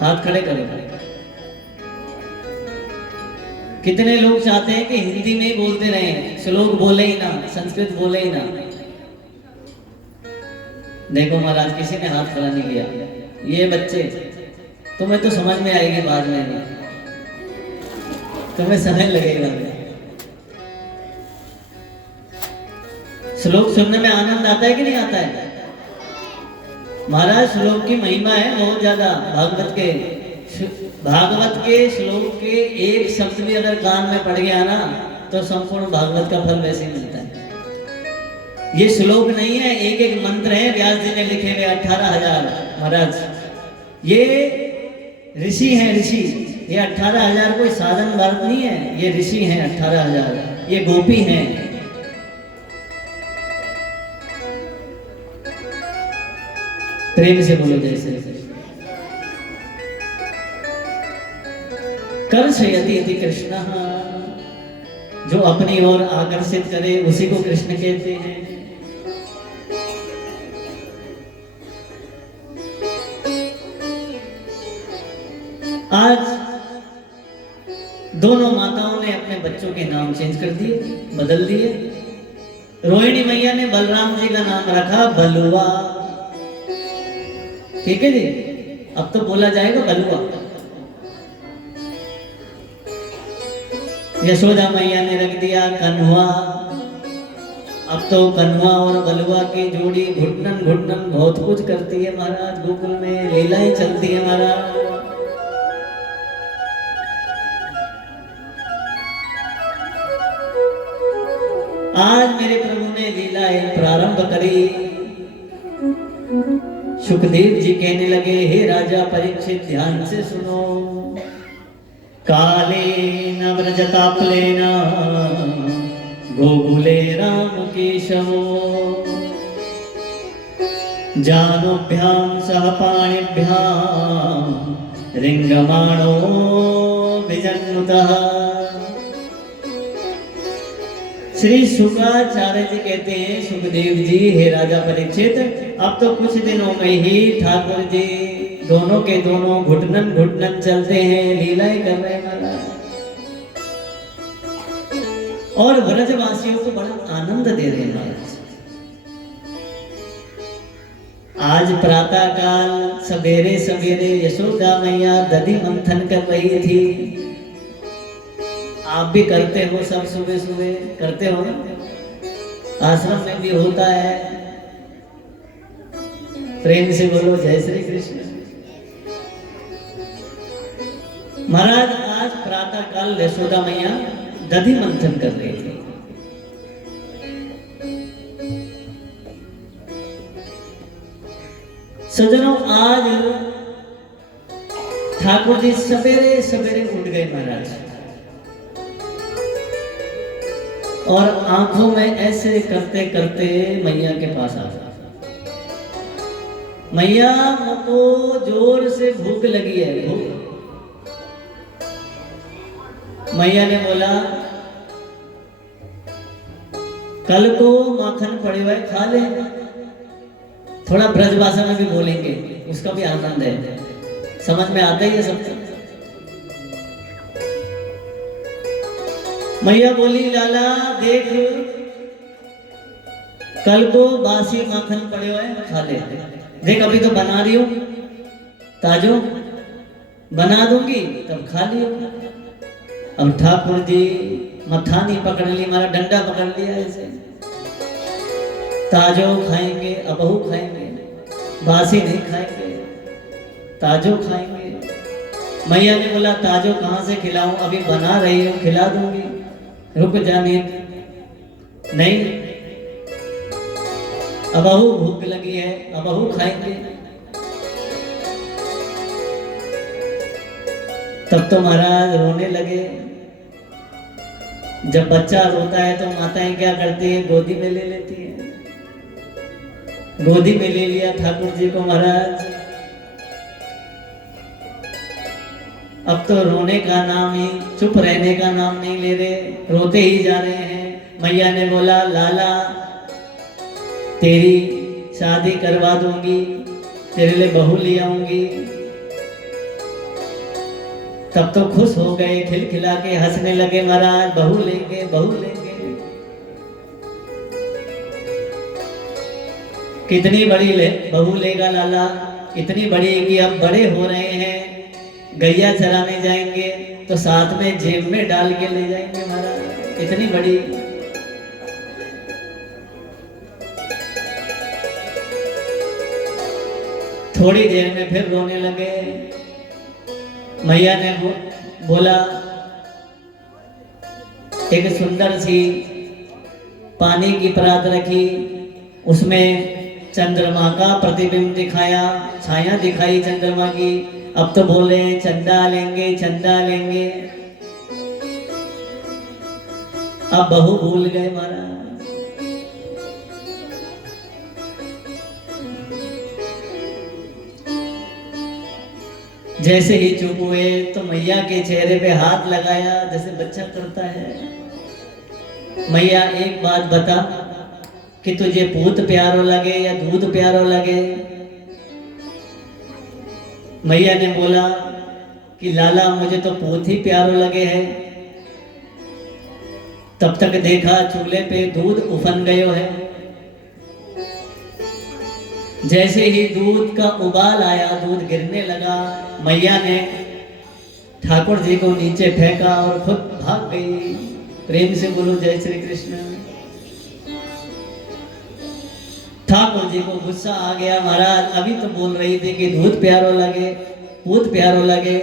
हाथ खड़े करो। कितने लोग चाहते हैं कि हिंदी में ही बोलते रहें, श्लोक बोले ही ना, संस्कृत बोले ही ना। देखो महाराज, किसी ने हाथ खड़ा नहीं किया। ये बच्चे, तुम्हें तो समझ में आएगी बाद में, नहीं तुम्हें समय लगेगा। श्लोक सुनने में आनंद आता है कि नहीं आता है? महाराज श्लोक की महिमा है बहुत ज्यादा। भागवत के श्लोक के एक शब्द भी अगर कान में पड़ गया ना, तो संपूर्ण भागवत का फल वैसे ही मिलता है। ये श्लोक नहीं है, एक एक मंत्र है व्यास जी ने लिखे हुए 18,000। महाराज ये ऋषि हैं, ऋषि। ये 18,000 कोई साधन वर्ग नहीं है, ये ऋषि हैं 18,000। ये गोपी हैं। प्रेम से बोलो जैसे। कर्षयति कृष्ण, जो अपनी ओर आकर्षित करे उसी को कृष्ण कहते हैं। आज दोनों माताओं ने अपने बच्चों के नाम चेंज कर दिए, बदल दिए। रोहिणी मैया ने बलराम जी का नाम रखा बलुआ। ठीक है जी, अब तो बोला जाएगा बलुआ। यशोदा मैया ने रख दिया कन्हुआ। अब तो कन्हुआ और बलुआ की जोड़ी घुटनन घुटनन बहुत कुछ करती है महाराज। गोकुल में लीलाएं चलती है महाराज। आज मेरे प्रभु ने लीलाएं प्रारंभ करी। सुखदेव जी कहने लगे, हे राजा परीक्षित ध्यान से सुनो। कालेन व्रजताप्लेन गोकुले राम केशवो, जानुभ्यां सह पाणिभ्यां रिंगमाणो विजन्नुतः। श्री शुक्राचार्य जी कहते हैं, सुखदेव जी हे राजा परीक्षित, अब तो कुछ दिनों में ही ठाकुर जी दोनों के दोनों घुटनन घुटनन चलते हैं, लीलाएं कर रहे हैं महाराज। और व्रजवासियों को बड़ा आनंद दे रहे हैं महाराज। आज प्रातः काल सवेरे सवेरे यशोदा मैया दधि मंथन कर रही थी। आप भी करते हो, सब सुबह सुबह करते हो ना, आश्रम में भी होता है। प्रेम से बोलो जय श्री कृष्ण। महाराज आज प्रातः काल यशोदा मैया दधि मंथन कर रही थी। सज्जनों, आज ठाकुर जी सवेरे सवेरे उठ गए महाराज, और आंखों में ऐसे करते करते मैया के पास आ गए। मैया को जोर से भूख लगी है, भूख। मैया ने बोला, कल को माखन पड़े हुए खा ले। थोड़ा ब्रजभाषा में भी बोलेंगे, उसका भी आनंद है, समझ में आता ही है सबको। मैया बोली, लाला देख, कल को बासी माखन पड़े हुए खा ले। देख अभी तो बना रही हूं, ताजो बना दूंगी तब खा लियो। अब ठाकुर जी मथानी पकड़ ली, हमारा डंडा पकड़ लिया ऐसे। ताजो खाएंगे, अबहू खाएंगे, बासी नहीं खाएंगे, ताजो खाएंगे। मैया ने बोला, ताजो कहाँ से खिलाऊं, अभी बना रही हूं, खिला दूंगी, रुक जाने। नहीं, अबहू भूख लगी है, अबहू खाएंगे। तब तो महाराज रोने लगे। जब बच्चा रोता है तो माताएं क्या करती है, गोदी में ले लेती है। गोदी में ले लिया ठाकुर जी को महाराज। अब तो रोने का नाम ही, चुप रहने का नाम नहीं ले रहे, रोते ही जा रहे हैं। मैया ने बोला, लाला तेरी शादी करवा दूंगी, तेरे लिए बहू ले आऊंगी। तब तो खुश हो गए, खिलखिला के हंसने लगे, महाराज बहू लेंगे बहू लेंगे। कितनी बड़ी बहू लेगा लाला? इतनी बड़ी कि अब बड़े हो रहे हैं, गैया चराने जाएंगे तो साथ में जेब में डाल के ले जाएंगे महाराज, इतनी बड़ी। थोड़ी देर में फिर रोने लगे। मैया ने बोला, एक सुंदर सी पानी की परात रखी, उसमें चंद्रमा का प्रतिबिंब दिखाया, छाया दिखाई चंद्रमा की। अब तो बोले चंदा लेंगे चंदा लेंगे। अब बहू भूल गए महाराज। जैसे ही चुप हुए तो मैया के चेहरे पे हाथ लगाया जैसे बच्चा करता है। मैया एक बात बता कि तुझे पूत प्यारो लगे या दूध प्यारो लगे? मैया ने बोला कि लाला मुझे तो पूत ही प्यारो लगे है। तब तक देखा चूल्हे पे दूध उफन गयो है। जैसे ही दूध का उबाल आया, दूध गिरने लगा, मैया ने ठाकुर जी को नीचे फेंका और खुद भाग गई। प्रेम से बोलो जय श्री कृष्ण। ठाकुर जी को गुस्सा आ गया, महाराज अभी तो बोल रही थी कि दूध प्यारो लगे पूत प्यारो लगे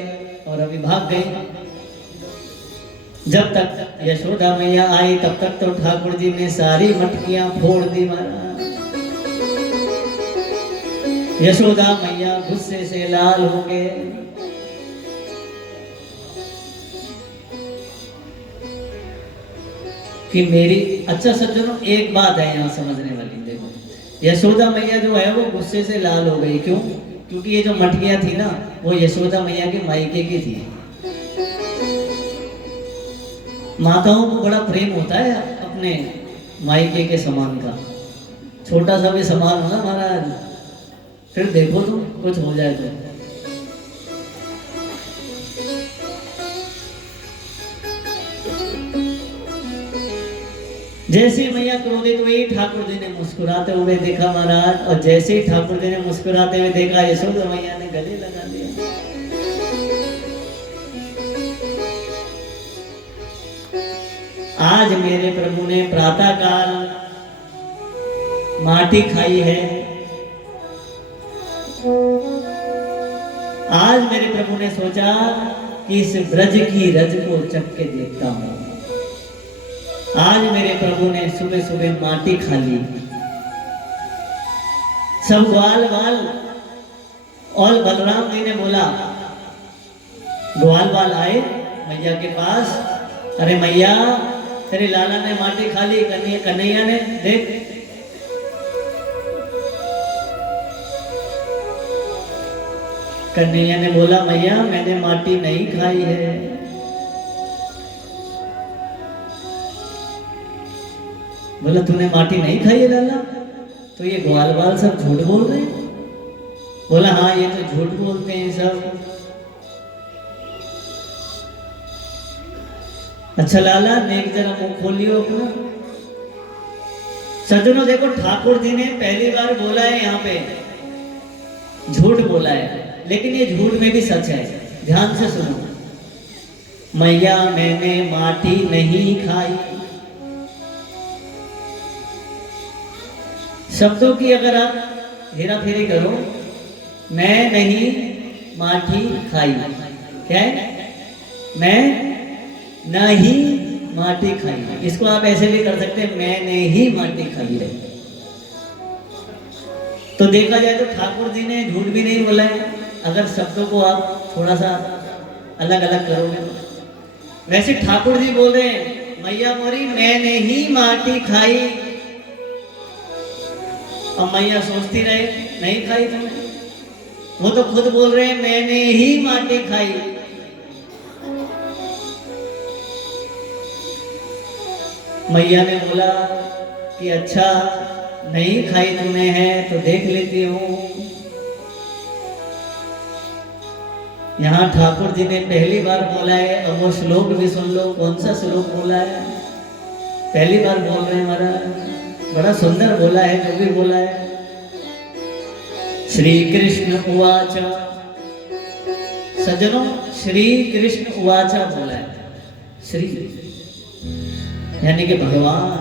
और अभी भाग गई। जब तक यशोदा मैया आई तब तक तो ठाकुर जी ने सारी मटकियां फोड़ दी महाराज। यशोदा मैया गुस्से से लाल हो गए। कि मेरी अच्छा सज्जनों एक बात है यहाँ समझने वाली। देखो यशोदा मैया जो है वो गुस्से से लाल हो गई, क्यों? क्योंकि ये जो मटकियां थी ना वो यशोदा मैया के मायके की थी। माताओं को बड़ा प्रेम होता है अपने मायके के समान का। छोटा सा भी समान हो ना महाराज, फिर देखो तुम कुछ हो जाए तो। जैसे मैया क्रोधित हुई, ठाकुर जी ने मुस्कुराते हुए देखा महाराज, और जैसे ही ठाकुर जी ने मुस्कुराते हुए देखा यशोदा मैया ने गले लगा दिया। आज मेरे प्रभु ने प्रातः काल माटी खाई है। आज मेरे प्रभु ने सोचा कि इस ब्रज की रज को चख के देखता हूं। आज मेरे प्रभु ने सुबह सुबह माटी खा ली। सब ग्वाल बाल और बलराम जी ने बोला, ग्वाल बाल आए मैया के पास, अरे मैया तेरे लाला ने माटी खा ली, कन्हैया ने देख। कन्हैया ने बोला, मैया मैंने माटी नहीं खाई है। बोला तूने माटी नहीं खाई है लाला? तो ये ग्वाल बाल सब झूठ बोल रहे हैं। बोला हाँ ये तो झूठ बोलते हैं सब। अच्छा लाला देख जरा मुंह खोलियो अपना। सज्जनों देखो ठाकुर जी ने पहली बार बोला है यहाँ पे, झूठ बोला है, लेकिन ये झूठ में भी सच है। ध्यान से सुनो, मैया मैंने माटी नहीं खाई। शब्दों की अगर आप हेरा फेरी करो, मैं नहीं माटी खाई, क्या है? मैं नहीं माटी खाई। इसको आप ऐसे भी कर सकते हैं, मैंने ही माटी खाई है। तो देखा जाए तो ठाकुर जी ने झूठ भी नहीं बोला है, अगर शब्दों को आप थोड़ा सा अलग अलग करोगे तो। वैसे ठाकुर जी बोल रहे हैं, मैया मोरी मैंने ही माटी खाई। अब मैया सोचती रहे नहीं खाई तुमने, वो तो खुद बोल रहे हैं मैंने ही माटी खाई। मैया ने बोला कि अच्छा नहीं खाई तूने है तो देख लेती हूँ। यहाँ ठाकुर जी ने पहली बार बोला है, अब वो श्लोक भी सुन लो। कौन सा श्लोक बोला है? पहली बार बोल रहे हैं महाराज, बड़ा सुंदर बोला है जो भी बोला है। श्री कृष्ण उवाच, सज्जनों श्री कृष्ण उवाच बोला है। श्री यानी कि भगवान।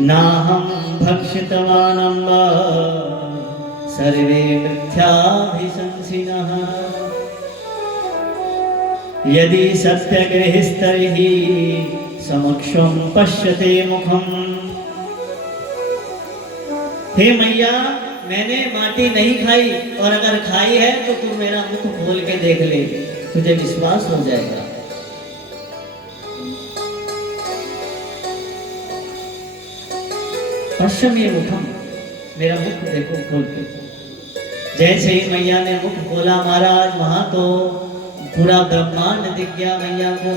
नाहं भक्षितवानम्ब सर्वे मिथ्याभिशंसिनः यदि सत्यगृहस्तर्हि समक्षं पश्यते मुखम्। हे मैया, मैंने माटी नहीं खाई, और अगर खाई है तो तू मेरा मुख खोल के देख ले, तुझे विश्वास हो जाएगा। पश्चिमी मुखम, मेरा मुख देखो खोल के। जैसे ही मैया ने मुख खोला महाराज, वहां तो पूरा ब्रह्मांड दिख गया मैया को।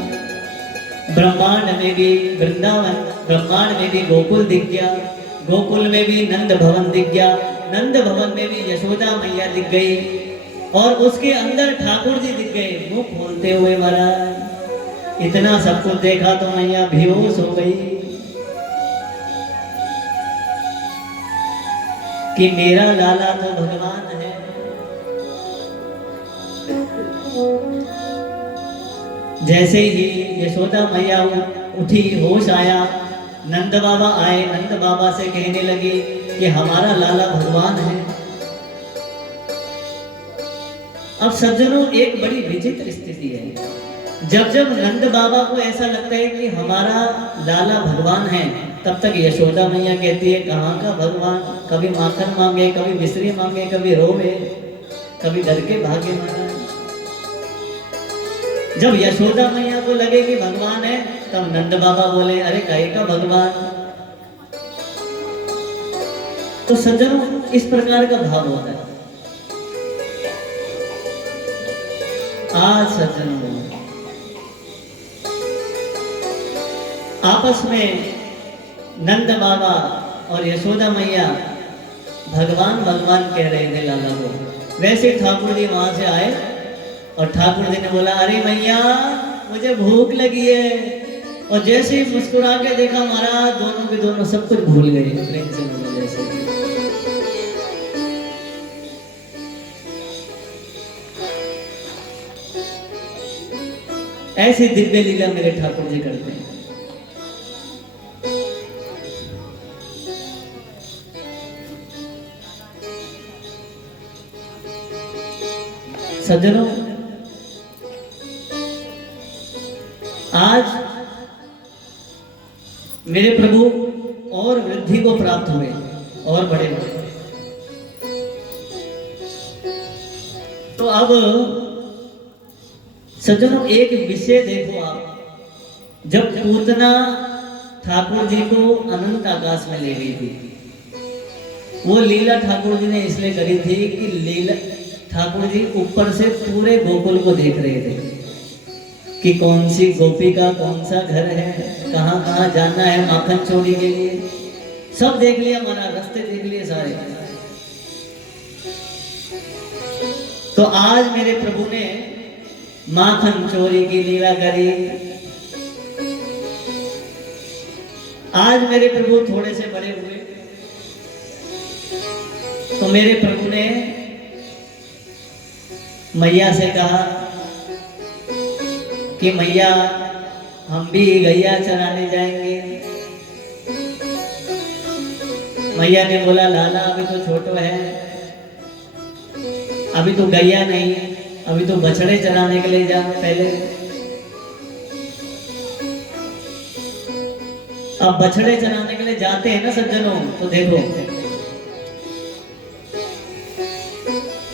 ब्रह्मांड में भी वृंदावन, ब्रह्मांड में भी गोकुल दिख गया, गोकुल में भी नंद भवन दिख गया, नंद भवन में भी यशोदा मैया दिख गई, और उसके अंदर ठाकुर जी दिख गए मुख खोलते हुए महाराज। इतना सब कुछ देखा तो मैया बेहोश हो गई कि मेरा लाला तो भगवान है। जैसे ही यशोदा मैया उठी, होश आया, नंद बाबा आए, नंद बाबा से कहने लगे कि हमारा लाला भगवान है। अब सज्जनों एक बड़ी विचित्र स्थिति है। जब जब नंद बाबा को ऐसा लगता है कि हमारा लाला भगवान है, तब तक यशोदा मैया कहती है कहाँ का भगवान। कभी माखन मांगे, कभी मिश्री मांगे, कभी रोवे, कभी डर के भागे महाराज। जब यशोदा मैया को लगे कि भगवान है, तब नंद बाबा बोले अरे काहे का भगवान। तो सज्जनों इस प्रकार का भाव होता है। आज सज्जनों आपस में नंद बाबा और यशोदा मैया भगवान भगवान कह रहे थे लाला को। वैसे ठाकुर जी वहां से आए और ठाकुर जी ने बोला अरे मैया मुझे भूख लगी है, और जैसे ही मुस्कुरा के देखा महाराज, दोनों के दोनों सब कुछ भूल गए प्रेम से बोले जैसे। ऐसी दिव्य लीला मेरे ठाकुर जी करते हैं। सज्जनों आज मेरे प्रभु और वृद्धि को प्राप्त हुए और बड़े हुए। तो अब सज्जनों एक विषय देखो आप, जब पूतना ठाकुर जी को अनंत आकाश में ले गई थी, वो लीला ठाकुर जी ने इसलिए करी थी कि लीला ठाकुर जी ऊपर से पूरे गोकुल को देख रहे थे कि कौन सी गोपी का कौन सा घर है, कहाँ कहाँ जाना है माखन चोरी के लिए, सब देख लिया हमारा, रास्ते देख लिए सारे। तो आज मेरे प्रभु ने माखन चोरी की लीला करी। आज मेरे प्रभु थोड़े से बड़े हुए तो मेरे प्रभु ने मैया से कहा कि मैया हम भी गैया चराने जाएंगे। मैया ने बोला लाला अभी तो छोटो है, अभी तो गैया नहीं, अभी तो बछड़े चराने के लिए जा पहले। अब बछड़े चराने के लिए जाते हैं ना सज्जनों, तो देखो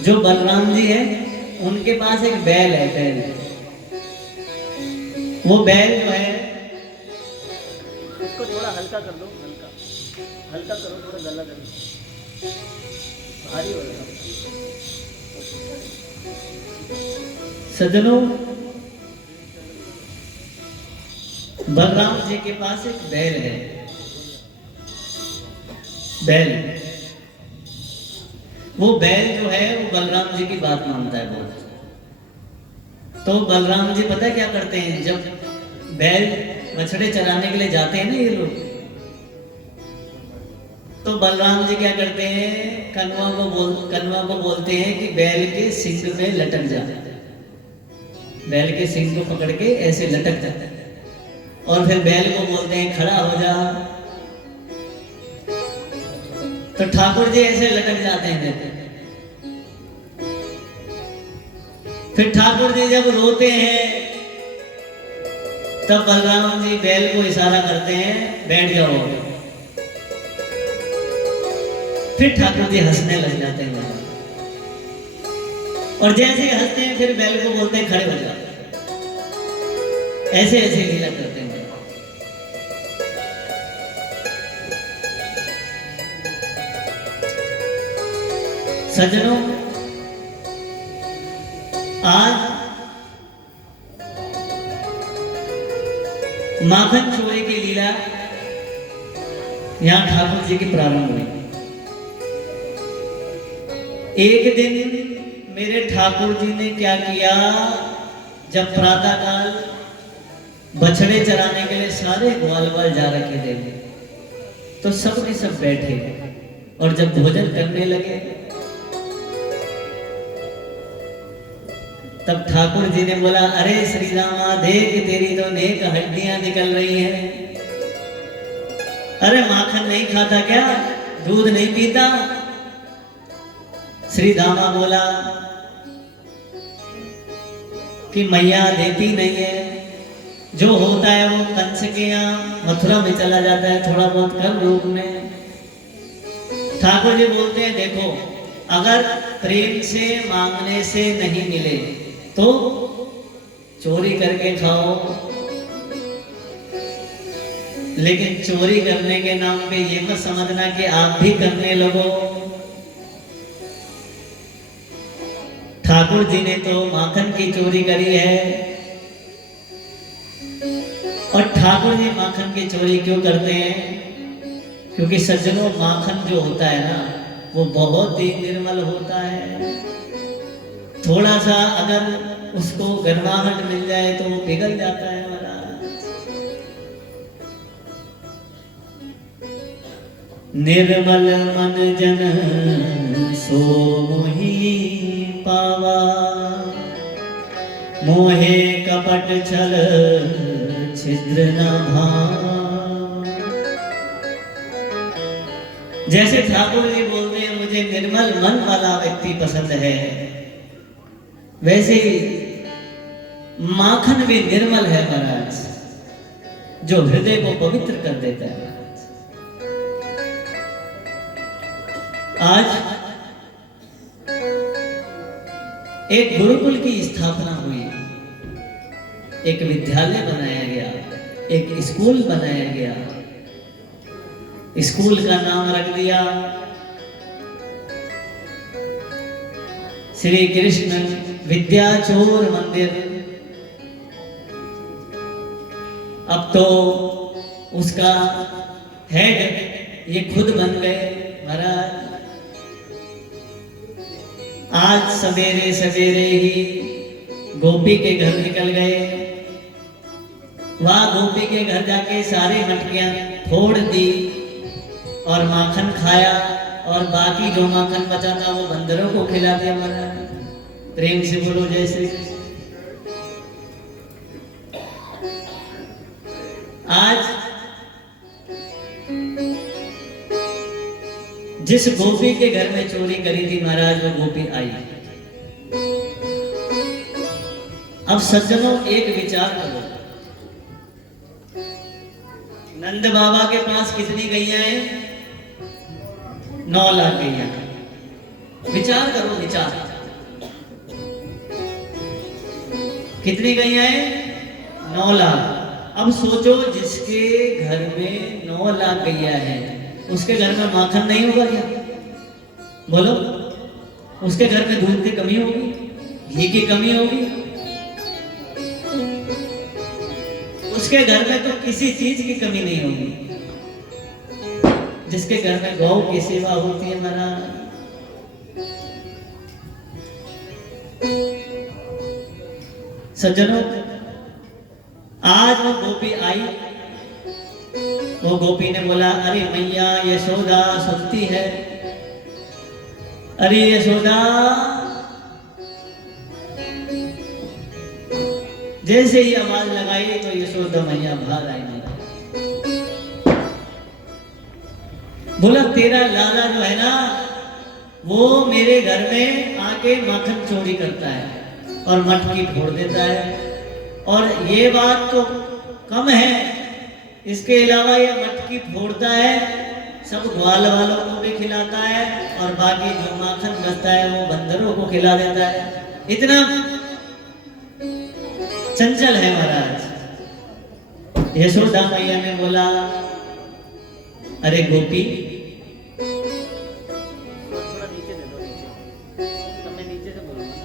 जो बलराम जी है उनके पास एक बैल है, बैल। वो बैल जो है उसको थोड़ा हल्का कर दो, हल्का करो, थोड़ा गला कर दो, भारी हो रहा है। सज्जनों बलराम जी के पास एक बैल है, बैल। वो बैल जो है वो बलराम जी की बात मानता है बहुत। तो बलराम जी पता है क्या करते हैं, जब बैल बछड़े चराने के लिए जाते हैं ना ये लोग, तो बलराम जी क्या करते हैं, कनवा को बोलते हैं कि बैल के सींग में लटक जा। बैल के सींग को पकड़ के ऐसे लटक जाता है, और फिर बैल को बोलते हैं खड़ा हो जा। तो ठाकुर जी ऐसे लटक जाते हैं। फिर ठाकुर जी जब रोते हैं तब बलराम जी बैल को इशारा करते हैं बैठ जाओ। फिर ठाकुर जी हंसने लग जाते हैं, और जैसे ही हंसते हैं फिर बैल को बोलते हैं खड़े हो जाओ। ऐसे ऐसे लीला करते हैं। सज्जनों, आज माखन चोरी की लीला यहां ठाकुर जी की प्रारंभ हुई। एक दिन मेरे ठाकुर जी ने क्या किया, जब प्रातः काल बछड़े चराने के लिए सारे ग्वाल बाल जा रखे थे, तो सब के सब बैठे, और जब भोजन करने लगे तब ठाकुर जी ने बोला, अरे श्री रामा देख तेरी तो नेक हड्डियां निकल रही हैं। अरे माखन नहीं खाता क्या, दूध नहीं पीता? श्री दामा बोला कि मैया देती नहीं है, जो होता है वो कंस के यहाँ मथुरा में चला जाता है, थोड़ा बहुत कर रूप में। ठाकुर जी बोलते हैं देखो, अगर प्रेम से मांगने से नहीं मिले तो चोरी करके खाओ, लेकिन चोरी करने के नाम पे ये मत समझना कि आप भी करने लगो। ठाकुर जी ने तो माखन की चोरी करी है, और ठाकुर जी माखन की चोरी क्यों करते हैं? क्योंकि सज्जनों, माखन जो होता है ना वो बहुत ही निर्मल होता है। थोड़ा सा अगर उसको गर्माहट मिल जाए तो वो पिघल जाता है महाराज। निर्मल मन जन सो मोहि पावा, मोहे कपट छल छिद्र न भाव। जैसे ठाकुर जी बोलते हैं मुझे निर्मल मन वाला व्यक्ति पसंद है, वैसे ही माखन भी निर्मल है महाराज, जो हृदय को पवित्र कर देता है। आज एक गुरुकुल की स्थापना हुई, एक विद्यालय बनाया गया, एक स्कूल बनाया गया। स्कूल का नाम रख दिया श्री कृष्ण विद्याचोर मंदिर। अब तो उसका हेड ये खुद बन गए महाराज। आज सवेरे सवेरे ही गोपी के घर निकल गए, वहां गोपी के घर जाके सारी मटकियां फोड़ दी और माखन खाया, और बाकी जो माखन बचा था वो बंदरों को खिला दिया महाराज। प्रेम से बोलो जय श्री कृष्ण। आज जिस गोपी के घर में चोरी करी थी महाराज, वो गोपी आई। अब सज्जनों एक विचार करो, नंद बाबा के पास कितनी गैया है? 9 लाख गैया। विचार करो, विचार, कितनी गैया है? 9 लाख। अब सोचो जिसके घर में 9 लाख गैया है, उसके घर में माखन नहीं होगा क्या? बोलो, उसके घर में दूध की कमी होगी, घी की कमी होगी, उसके घर में तो किसी चीज की कमी नहीं होगी। जिसके घर में गौ की सेवा होती है महाराज, सज्जनों, आज वो गोपी आई। वो गोपी ने बोला, अरे मैया यशोदा सुनती है। अरे यशोदा, जैसे ही आवाज लगाई तो यशोदा मैया बाहर आई। बोला, तेरा लाला जो है ना, वो मेरे घर में आके माखन चोरी करता है और मटकी फोड़ देता है। और ये बात तो कम है, इसके अलावा ये मटकी फोड़ता है, सब ग्वाल वालों को भी खिलाता है और बाकी जो माखन बचता है वो बंदरों को खिला देता है। इतना चंचल है महाराज। यशोदा मैया ने बोला, अरे गोपी, थोड़ा नीचे दे दो, नीचे मैं नीचे से बोलूंगा।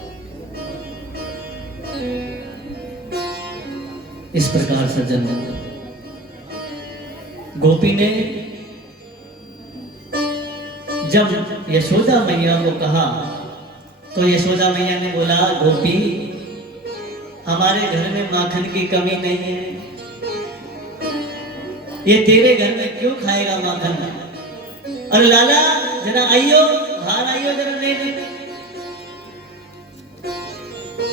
इस प्रकार सज्जन गोपी ने जब यशोदा मैया को कहा तो यशोदा मैया ने बोला, गोपी, हमारे घर में माखन की कमी नहीं है, ये तेरे घर में क्यों खाएगा माखन? अरे लाला, जरा आइयो, बाहर आइयो जरा लेने।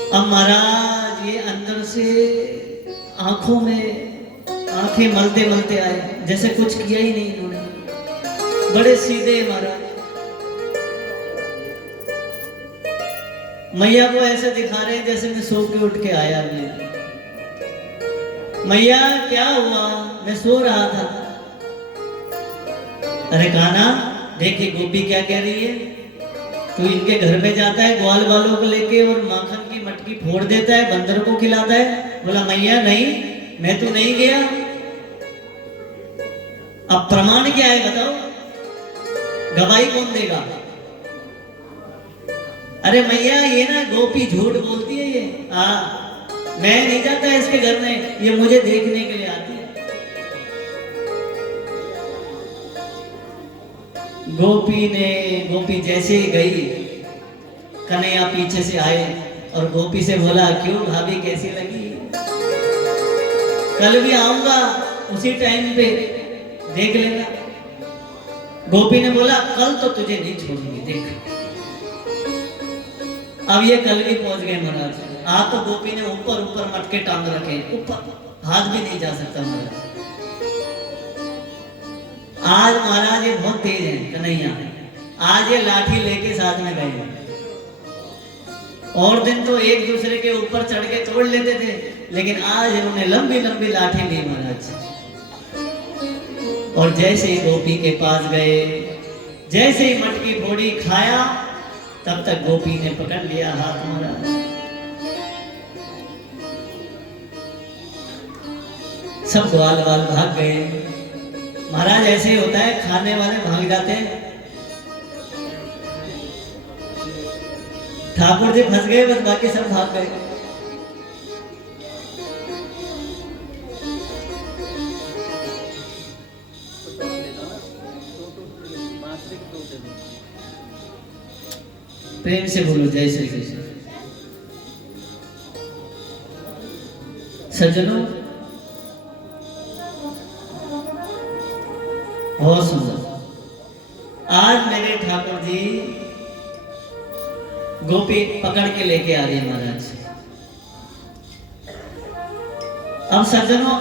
अब महाराज ये अंदर से आंखों में आंखें मलते मलते आए, जैसे कुछ किया ही नहीं इन्होंने। बड़े सीधे महाराज, मैया को ऐसे दिखा रहे हैं जैसे मैं सो के उठ के आया। मैया क्या हुआ? मैं सो रहा था। अरे कान्हा, देखिए गोपी क्या कह रही है, तू इनके घर में जाता है ग्वाल वालों को लेके और माखन की मटकी फोड़ देता है, बंदर को खिलाता है। बोला, मैया नहीं, मैं तो नहीं गया। अब प्रमाण क्या है बताओ, गवाही कौन देगा? अरे मैया, ये ना गोपी झूठ बोलती है ये। मैं नहीं जाता इसके घर में, ये मुझे देखने के लिए आती है। गोपी जैसे ही गई, कन्हैया पीछे से आए और गोपी से बोला, क्यों भाभी, कैसी लगी? कल भी आऊंगा उसी टाइम पे, देख लेना। गोपी ने बोला, कल तो तुझे नहीं छोड़ूंगी, देख। अब ये कल भी पहुंच गए महाराज। आज तो गोपी ने ऊपर ऊपर मटके टांग रखे, ऊपर हाथ भी नहीं जा सकता महाराज। आज महाराज ये बहुत तेज है कन्हैया, आज ये लाठी लेके साथ में गए। और दिन तो एक दूसरे के ऊपर चढ़ के तोड़ लेते थे, लेकिन आज इन्होंने लंबी लंबी लाठी ली महाराज। और जैसे ही गोपी के पास गए, जैसे ही मटकी फोड़ी, खाया, तब तक गोपी ने पकड़ लिया हाथ महाराज। सब ग्वाल वाल भाग गए महाराज। ऐसे ही होता है, खाने वाले भाग जाते हैं। ठाकुर जी फंस गए, बस बाकी सब भाग गए। प्रेम से बोलो, जय श्री कृष्ण। सज्जनों, बहुत सुंदर। आज मेरे ठाकुर जी गोपी पकड़ के लेके आ रहे महाराज। अब सज्जनों,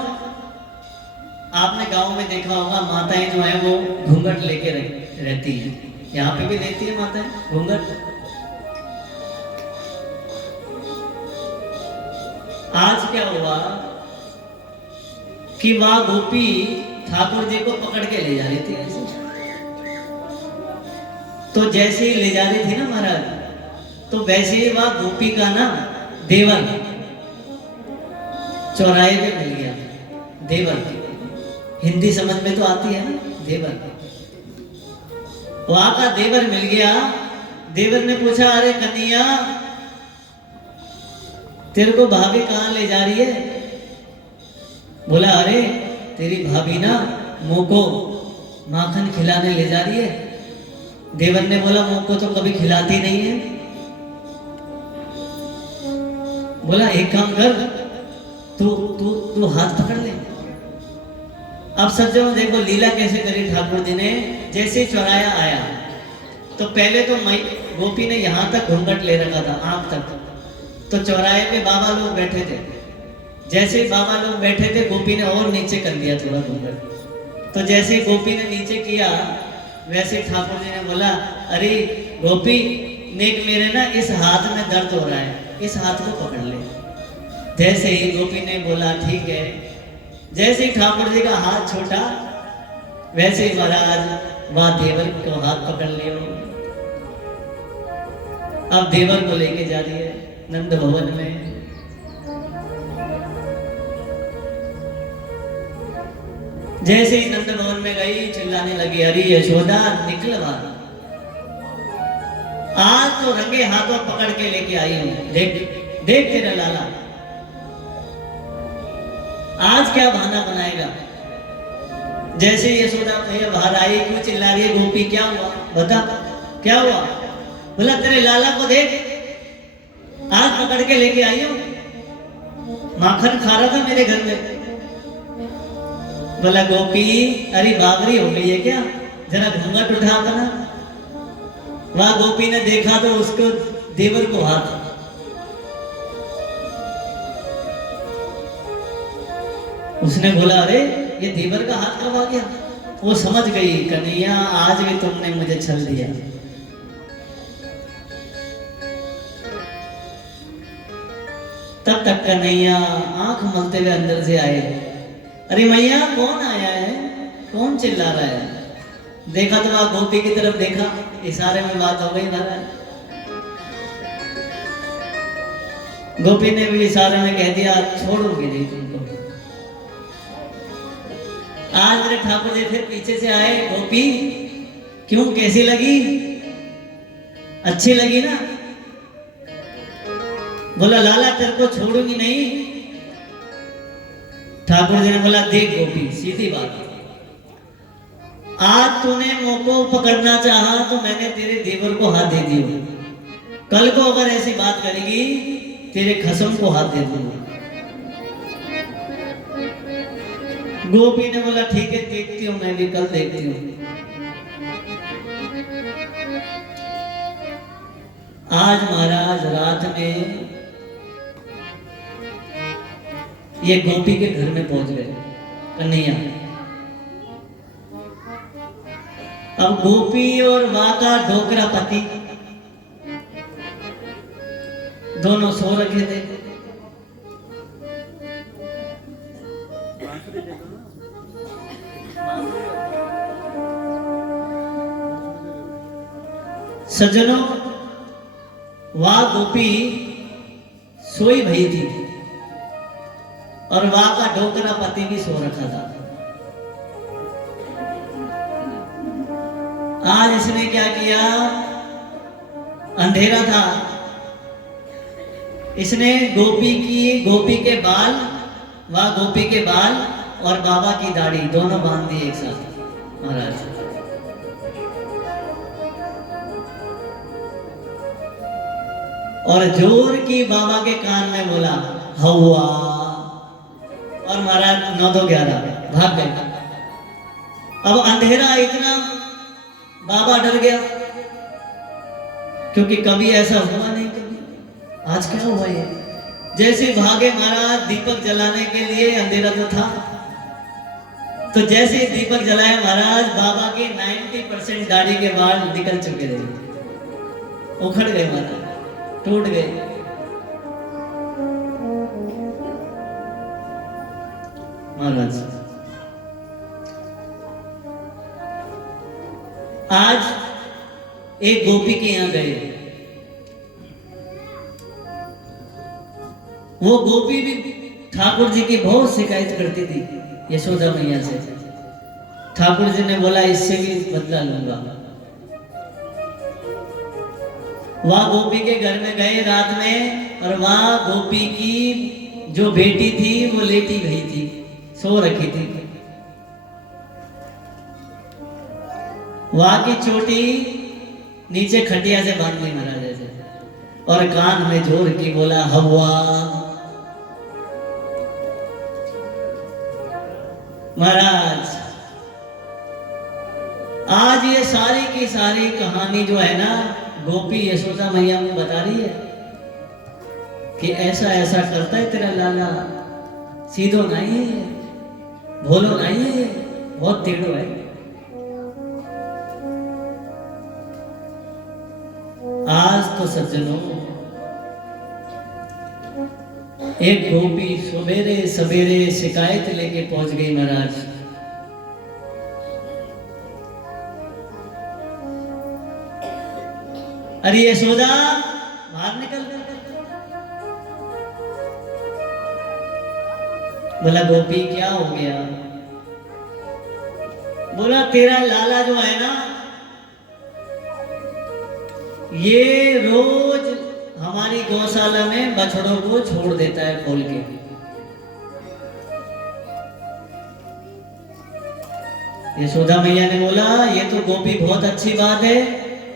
आपने गांव में देखा होगा, माताएं जो है वो घूंघट लेके रहती हैं। यहाँ पे भी रहती है माताएं घूंघट। आज क्या हुआ कि वह गोपी ठाकुर जी को पकड़ के ले जा रही थी ऐसे। तो जैसे ही ले जा रही थी ना महाराज, तो वैसे ही वह गोपी का ना देवर चौराहे पे मिल गया। देवर, हिंदी समझ में तो आती है ना, देवर। वहां का देवर मिल गया। देवर ने पूछा, अरे कन्हैया, तेरे को भाभी कहाँ ले जा रही है? बोला, अरे तेरी भाभी ना मुंह को माखन खिलाने ले जा रही है। देवर ने बोला, मुंह को तो कभी खिलाती नहीं है। बोला एक काम कर, तू तू तू हाथ पकड़ ले। अब सज्जनों देखो लीला कैसे करी ठाकुर जी ने। जैसे चौराया आया तो पहले तो गोपी ने यहाँ तक घूंघट ले रखा था, आंख तक। तो चौराहे पे बाबा लोग बैठे थे। जैसे ही बाबा लोग बैठे थे, गोपी ने और नीचे कर दिया थोड़ा घूंघट। तो जैसे ही गोपी ने नीचे किया, वैसे ठाकुर जी ने बोला, अरे गोपी नेक, मेरे ना इस हाथ में दर्द हो रहा है, इस हाथ को पकड़ ले। जैसे ही गोपी ने बोला ठीक है, जैसे ही ठाकुर जी का हाथ छोटा, वैसे ही महाराज वहां देवर को हाथ पकड़ लियो। अब देवर को लेके जा रही है नंद भवन में। जैसे ही नंद भवन में गई, चिल्लाने लगी, अरे यशोदा निकल बाहर, आज तो रंगे हाथों पकड़ के लेके आई हूं, देख देख तेरा लाला आज क्या बहाना बनाएगा। जैसे यशोदा भैया बाहर आई, क्यों चिल्ला रही है गोपी, क्या हुआ बता क्या हुआ। बोला तेरे लाला को देख, आज पकड़ के लेके आई हूं, माखन खा रहा था मेरे घर में। बोला गोपी अरे बावरी हो गई है क्या, जरा घूंघट उठा बना। वहां गोपी ने देखा तो उसको देवर को हाथ। उसने बोला अरे ये देवर का हाथ कब आ गया। वो समझ गई, कन्हैया आज भी तुमने मुझे छल दिया। तब तक कन्हैया आंख मलते हुए अंदर से आए। अरे मैया कौन आया है, कौन चिल्ला रहा है। देखा तो वहां गोपी की तरफ देखा, इशारे में बात हो गई महाराज। गोपी ने भी इशारे में कह दिया छोड़ूंगी नहीं तुमको। आज मेरे ठाकुर जी फिर पीछे से आए, गोपी क्यों कैसी लगी, अच्छी लगी ना। बोला लाला तेरे को छोड़ूंगी नहीं। ठाकुर जी ने बोला देख गोपी सीधी बात, आज तूने मोको पकड़ना चाहा तो मैंने तेरे देवर को हाथ दे दिया। कल को अगर ऐसी बात करेगी तेरे खसम को हाथ दे दूंगा। गोपी ने बोला ठीक है देखती हूं, मैं भी कल देखती हूं। आज महाराज रात में ये गोपी के घर में पहुंच गए कन्हैया। अब गोपी और मां का ढोकरा पति दोनों सो रखे थे। सज्जनों वहां गोपी सोई भई थी और वहां का ढोकरा पति भी सो रखा था। आज इसने क्या किया, अंधेरा था, इसने गोपी के बाल, वह गोपी के बाल और बाबा की दाढ़ी दोनों बांध दिए एक साथ महाराज। और जोर की बाबा के कान में बोला हवा, और महाराज 9-11 भाग गए। अब अंधेरा इतना, बाबा डर गया क्योंकि कभी ऐसा हुआ नहीं, कभी आज क्या हुआ ये। जैसे भागे महाराज दीपक जलाने के लिए, अंधेरा तो था, तो जैसे ही दीपक जलाया महाराज बाबा के 90% दाढ़ी के बाल निकल चुके थे, उखड़ गए महाराज, टूट गए। महाराज आज एक गोपी के यहां गए, वो गोपी भी ठाकुर जी की बहुत शिकायत करती थी यशोदा मैया से। ठाकुर जी ने बोला इससे भी बदला लूंगा। वहां गोपी के घर में गए रात में, और वहां गोपी की जो बेटी थी वो लेटी गई थी, सो रखी थी। वहां की चोटी नीचे खटिया से बांध ली महाराज ऐसे, और कान में जोर की बोला हवा महाराज आज ये सारी की सारी कहानी जो है ना गोपी यशोदा मैया में बता रही है कि ऐसा ऐसा करता है तेरा लाला, सीधो नहीं है, भोलो नहीं है, बहुत टेढ़ो है। आज तो सज्जनों एक गोपी सवेरे सवेरे शिकायत लेके पहुंच गई महाराज। अरे यशोदा बाहर निकल गए। बोला गोपी क्या हो गया? बोला तेरा लाला जो है ना ये रोज हमारी गौशाला में बछड़ों को छोड़ देता है खोल के। यशोदा मैया ने बोला ये तो गोपी बहुत अच्छी बात है,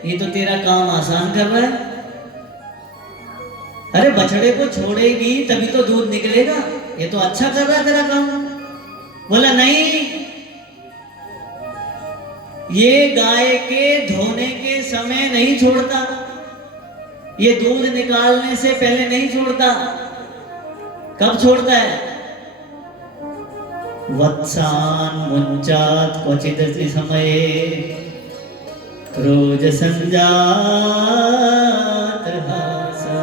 ये तो तेरा काम आसान कर रहा है। अरे बछड़े को छोड़ेगी तभी तो दूध निकलेगा, ये तो अच्छा कर रहा है तेरा काम। बोला नहीं, ये गाय के धोने के समय नहीं छोड़ता, ये दूध निकालने से पहले नहीं छोड़ता। कब छोड़ता है? वत्सान मुंचात क्वचित समये क्रोध संजात हासा।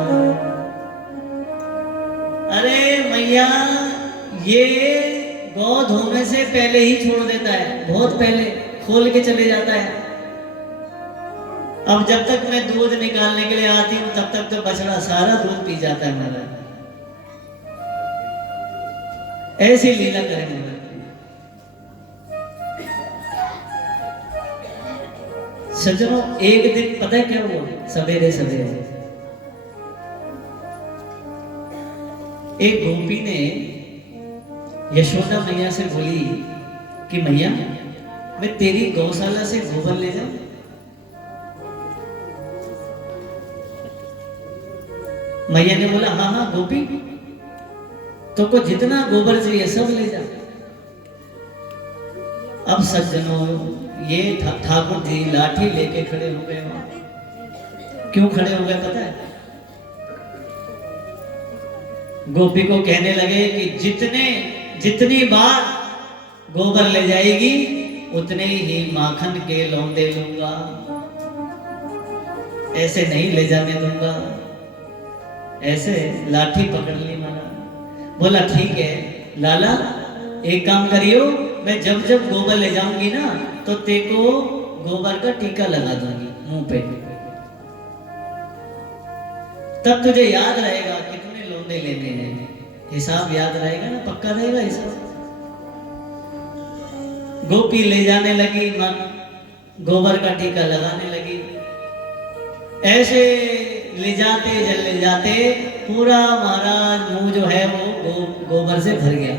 अरे मैया ये गौ धोने से पहले ही छोड़ देता है, बहुत पहले खोल के चले जाता है। अब जब तक मैं दूध निकालने के लिए आती हूँ तब तक तो बछड़ा सारा दूध पी जाता है महाराज। ऐसी लीला करें महाराज। सज्जनों एक दिन पता है क्या हुआ? सवेरे सवेरे एक गोपी ने यशोदा मैया से बोली कि मैया मैं तेरी गौशाला से गोबर ले जाऊं? मैया ने बोला हाँ हाँ गोपी, तो को जितना गोबर चाहिए सब ले जा। अब सज्जनों ये ठाकुर जी लाठी लेके खड़े हो गए वहां। क्यों खड़े हो गए पता है? गोपी को कहने लगे कि जितनी बार गोबर ले जाएगी उतने ही माखन के लौंदे लूंगा, ऐसे नहीं ले जाने दूंगा। ऐसे लाठी पकड़ ली महाराज। बोला ठीक है लाला, एक काम करियो, मैं जब जब गोबर ले जाऊंगी ना तो तेको गोबर का टीका लगा दूंगी मुंह पे, तब तुझे याद रहेगा कितने लौंडे लेने हैं, हिसाब याद रहेगा ना, पक्का रहेगा हिसाब। गोपी ले जाने लगी, गोबर का टीका लगाने लगी। ऐसे ले जाते पूरा महाराज मुंह जो है वो गोबर से भर गया।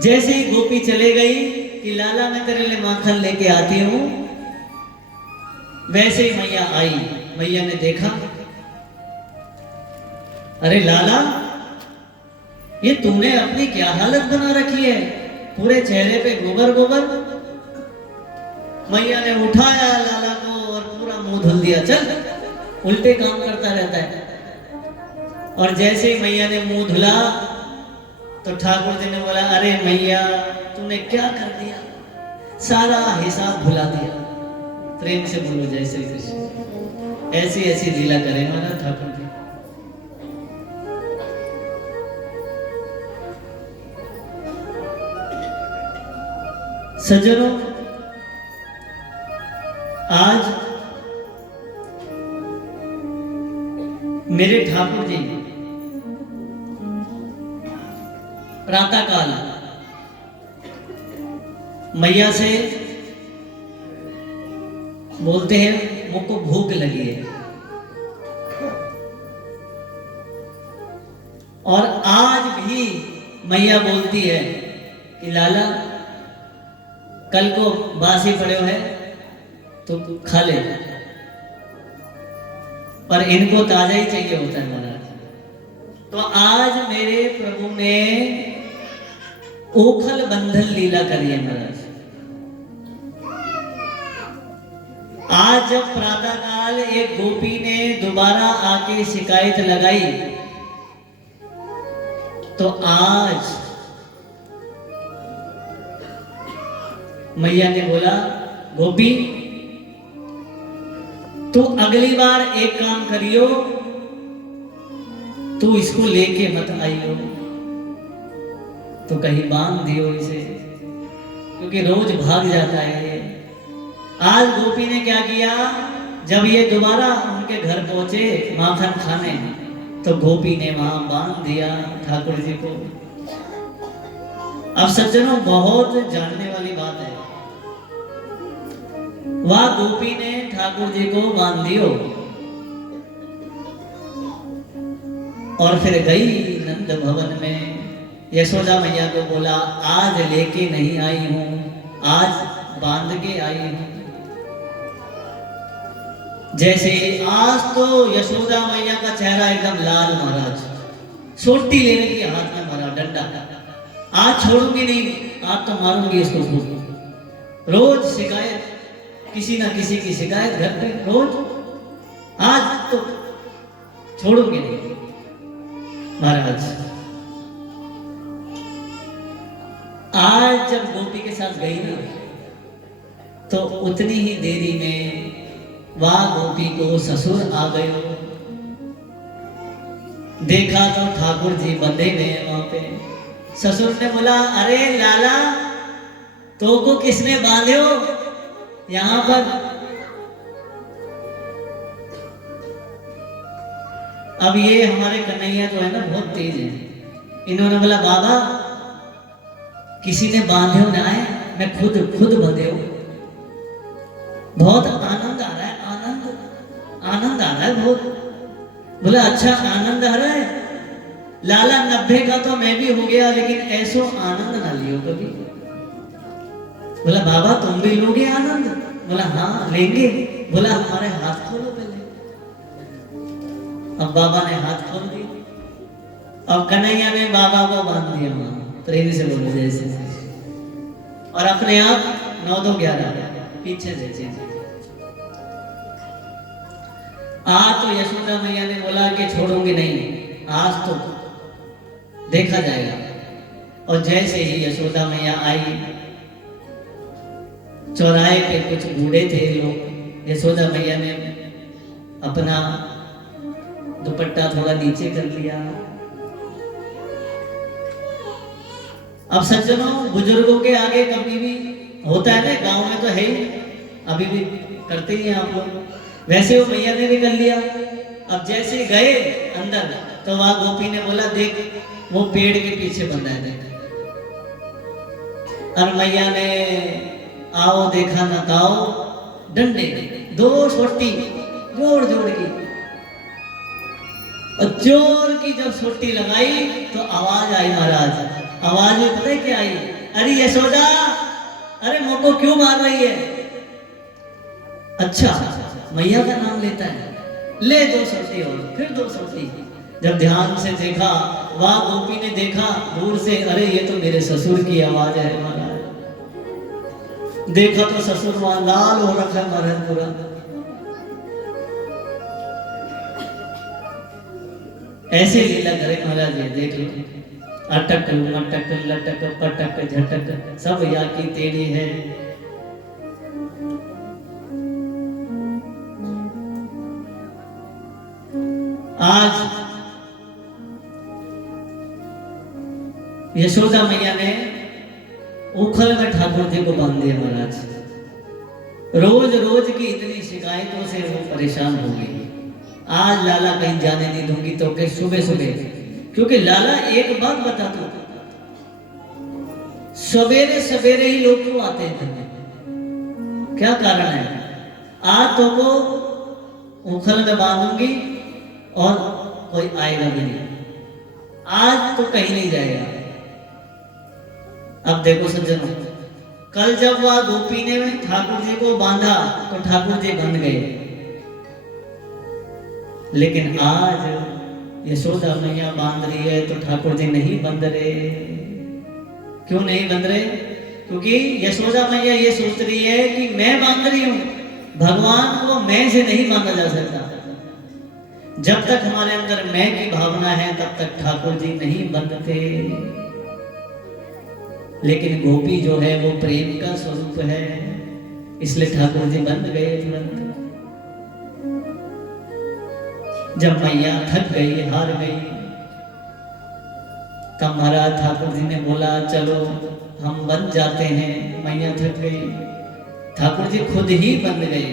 जैसे ही गोपी चले गई कि लाला मैं तेरे लिए माखन लेके आती हूं, वैसे ही मैया आई। मैया ने देखा, अरे लाला ये तूने अपनी क्या हालत बना रखी है, पूरे चेहरे पे गोबर गोबर। मैया ने उठाया लाला को और पूरा मुंह धुल दिया। चल, उल्टे काम करता रहता है। और जैसे ही मैया ने मुंह धुला तो ठाकुर जी ने बोला अरे मैया तूने क्या कर दिया, सारा हिसाब भुला दिया। प्रेम से बोलो जय श्री कृष्ण। ऐसी ऐसी लीला करे माना ठाकुर जी। सज्जनों आज मेरे ठाकुर जी प्रातः काल मैया से बोलते हैं मुझको भूख लगी है, और आज भी मैया बोलती है कि लाला कल को बासी पड़े है तो खा ले, पर इनको ताजा ही चाहिए होता है महाराज। तो आज मेरे प्रभु ने ओखल बंधन लीला करी है महाराज। आज जब प्रातः काल एक गोपी ने दोबारा आके शिकायत लगाई, तो आज मैया ने बोला, गोपी तू अगली बार एक काम करियो, तू इसको लेके मत आइयो, तो कहीं बांध दियो इसे, क्योंकि रोज भाग जाता है ये। आज गोपी ने क्या किया, जब ये दोबारा उनके घर पहुंचे माखन खाने, तो गोपी ने वहां बांध दिया ठाकुर जी को। अब सज्जनों, बहुत जानने वाली बात है, वह गोपी ने ठाकुर जी को बांध दियो और फिर गई नंद भवन में। यशोदा मैया को बोला, आज लेके नहीं आई हूं, आज बांध के आई हूं। जैसे आज तो यशोदा मैया का चेहरा एकदम लाल महाराज, सोटी ले रही है हाथ में मारा डंडा, आज छोड़ूंगी नहीं, आज तो मारूंगी इसको खूब। रोज शिकायत, किसी ना किसी की शिकायत घर पे रोज, आज तो छोड़ूंगी नहीं महाराज। आज जब गोपी के साथ गई ना, तो उतनी ही देरी में वह गोपी को ससुर आ गए। देखा तो ठाकुर जी बंधे हुए हैं वहां पे। ससुर ने बोला, अरे लाला तो को किसने बांधे हो यहां पर? अब ये हमारे कन्हैया जो है ना बहुत तेज है। इन्होंने बोला, बाबा किसी ने बांधे हो ना है, मैं खुद बंधे हो। बहुत आनंद आ रहा है, आनंद आ रहा है बहुत। बोला, अच्छा आनंद आ रहा है लाला, 90 का तो मैं भी हो गया, लेकिन ऐसो आनंद ना लियो कभी। बोला, बाबा तुम भी लोगे आनंद? बोला, हाँ लेंगे। बोला, हमारे हाथ खोलो पहले। अब बाबा ने हाथ खोल दिया। अब कन्हैया ने बाबा को बांध दिया वहां, प्रेम से बोले जैसे, और अपने आप 9-2-11 पीछे जैसे। आज तो यशोदा मैया ने बोला कि छोड़ूंगी नहीं, आज तो देखा जाएगा। और जैसे ही यशोदा मैया आई, चौराहे पे कुछ बूढ़े थे लोग, यशोदा मैया ने अपना दुपट्टा थोड़ा नीचे कर लिया। अब सज्जनों, बुजुर्गों के आगे कभी भी होता है ना, गांव में तो है ही, अभी भी करते ही हैं आप लोग, वैसे वो मैया ने भी कर लिया। अब जैसे गए अंदर, तो वहां गोपी ने बोला, देख वो पेड़ के पीछे बंधा है, देख। और मैया ने आओ देखा ना ताओ, डंडे 2 सोटी जोड़ की, और जोर की जब सोटी लगाई तो आवाज आई महाराज। आवाज में पता है क्या आई? अरे यशोदा, अरे मुझको क्यों मार रही है? अच्छा मैया का नाम लेता है, ले 2 सोटी और फिर 2 सोटी। जब ध्यान से देखा, वह गोपी ने देखा दूर से, अरे ये तो मेरे ससुर की आवाज है महाराज। देखा तो ससुर वहां लाल हो रखा है महाराज पूरा। ऐसे लीला करे महाराज, ये देख लो, अटक मटक लटक पटक झटक सब या की तेरी है। आज यशोदा मैया ने उखल में ठाकुर जी को बांध दिया महाराज। रोज की इतनी शिकायतों से वो परेशान हो गई। आज लाला कहीं जाने नहीं दूंगी तो के सुबह, क्योंकि लाला एक बात बताता, सवेरे ही लोग क्यों आते हैं, क्या कारण है? आज तो को उखल में बांधूंगी और कोई आएगा भी नहीं, आज तो कहीं नहीं जाएगा। अब देखो सज्जनों, कल जब वह गोपी ने ठाकुर जी को बांधा तो ठाकुर जी बंध गए, लेकिन आज यशोदा मैया बांध रही है तो ठाकुर जी नहीं बंध रहे। क्यों नहीं बंध रहे? क्योंकि यशोदा मैया ये सोच रही है कि मैं बांध रही हूं, भगवान को मैं से नहीं बांधा जा सकता। जब तक हमारे अंदर मैं की भावना है तब तक ठाकुर जी नहीं बंधते। लेकिन गोपी जो है वो प्रेम का स्वरूप है, इसलिए ठाकुर जी बंध गए तुरंत। जब मैया थक गई, हार गई, तब महाराज ठाकुर जी ने बोला चलो हम बन जाते हैं। मैया थक गई, ठाकुर जी खुद ही बन गए।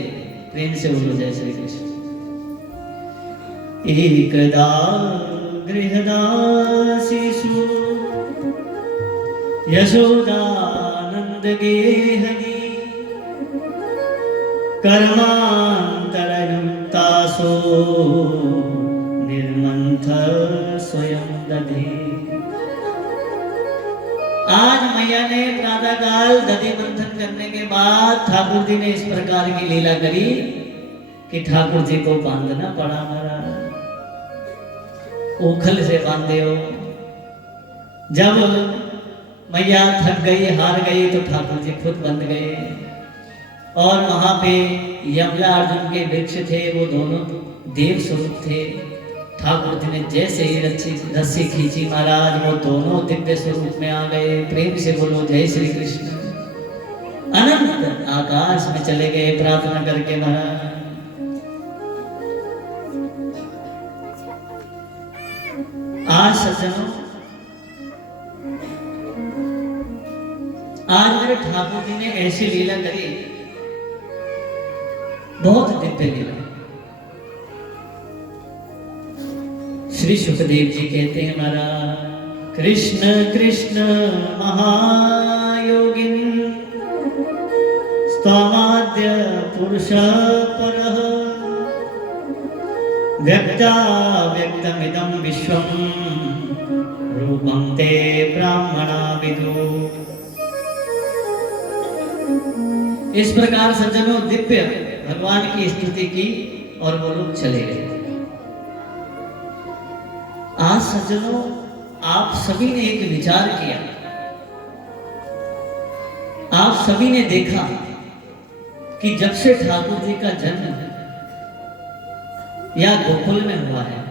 प्रेम से बोलो जय श्री कृष्ण। एकदा गृहदासीषु यशोदानंद गेहनी कर्मांतरयुक्तासो निर्मंथ स्वयं दधे। आज मैया ने प्रातः काल दधि मंथन करने के बाद ठाकुर जी ने इस प्रकार की लीला करी कि ठाकुर जी को बांधना पड़ा। महाराज ओखल से बांधे हो। जब मैया थक गई, हार गई तो ठाकुर जी खुद बंध गए। और वहां पे यमला अर्जुन के वृक्ष थे, वो दोनों देव स्वरूप थे। ठाकुर जी ने जैसे ही रस्सी खींची महाराज, वो दोनों दिव्य स्वरूप में आ गए। प्रेम से बोलो जय श्री कृष्ण। अनंत आकाश में चले गए प्रार्थना करके महाराज। आज सज्जनों, आज मेरे ठाकुर जी ने ऐसी लीला करी, बहुत दिव्य लीला। श्री सुखदेव जी कहते हैं महाराज, कृष्ण कृष्ण महायोगिन स्तवाद्य पुरुष परः व्यक्ता व्यक्तमिदं विश्वं रूपं ते ब्राह्मणा विदु। इस प्रकार सज्जनों दिव्य भगवान की स्तुति की और वो लोग चले गए। आज सज्जनों, आप सभी ने एक विचार किया, आप सभी ने देखा कि जब से ठाकुर जी का जन्म या गोकुल में हुआ है,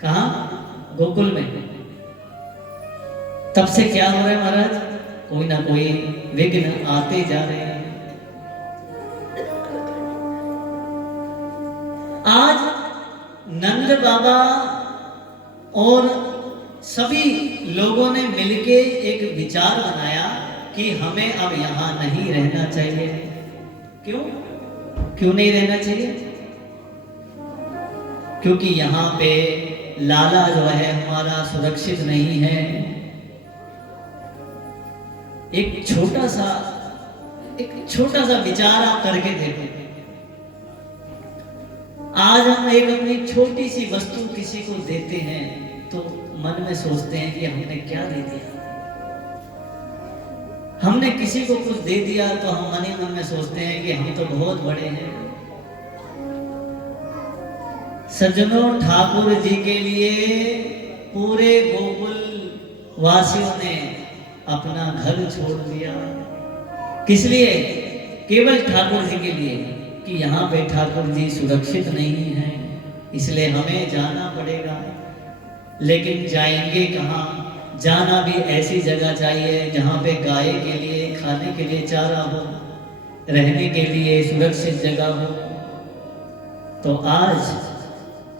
कहां? गोकुल में, तब से क्या हो रहा है महाराज? कोई ना कोई विघ्न आते जा रहे हैं। आज नंद बाबा और सभी लोगों ने मिलके एक विचार बनाया कि हमें अब यहां नहीं रहना चाहिए। क्यों? क्यों नहीं रहना चाहिए? क्योंकि यहाँ पे लाला जो है हमारा सुरक्षित नहीं है। एक छोटा सा विचार आप करके देखो। आज हम एक अपनी छोटी सी वस्तु किसी को देते हैं तो मन में सोचते हैं कि हमने क्या दे दिया। हमने किसी को कुछ दे दिया तो हम मन ही मन में सोचते हैं कि हम तो बहुत बड़े हैं। सज्जनों, ठाकुर जी के लिए पूरे गोकुल वासियों ने अपना घर छोड़ दिया। किस लिए? केवल ठाकुर जी के लिए कि यहाँ पे ठाकुर जी सुरक्षित नहीं हैं, इसलिए हमें जाना पड़ेगा। लेकिन जाएंगे कहाँ? जाना भी ऐसी जगह चाहिए जहाँ पे गाय के लिए खाने के लिए चारा हो, रहने के लिए सुरक्षित जगह हो। तो आज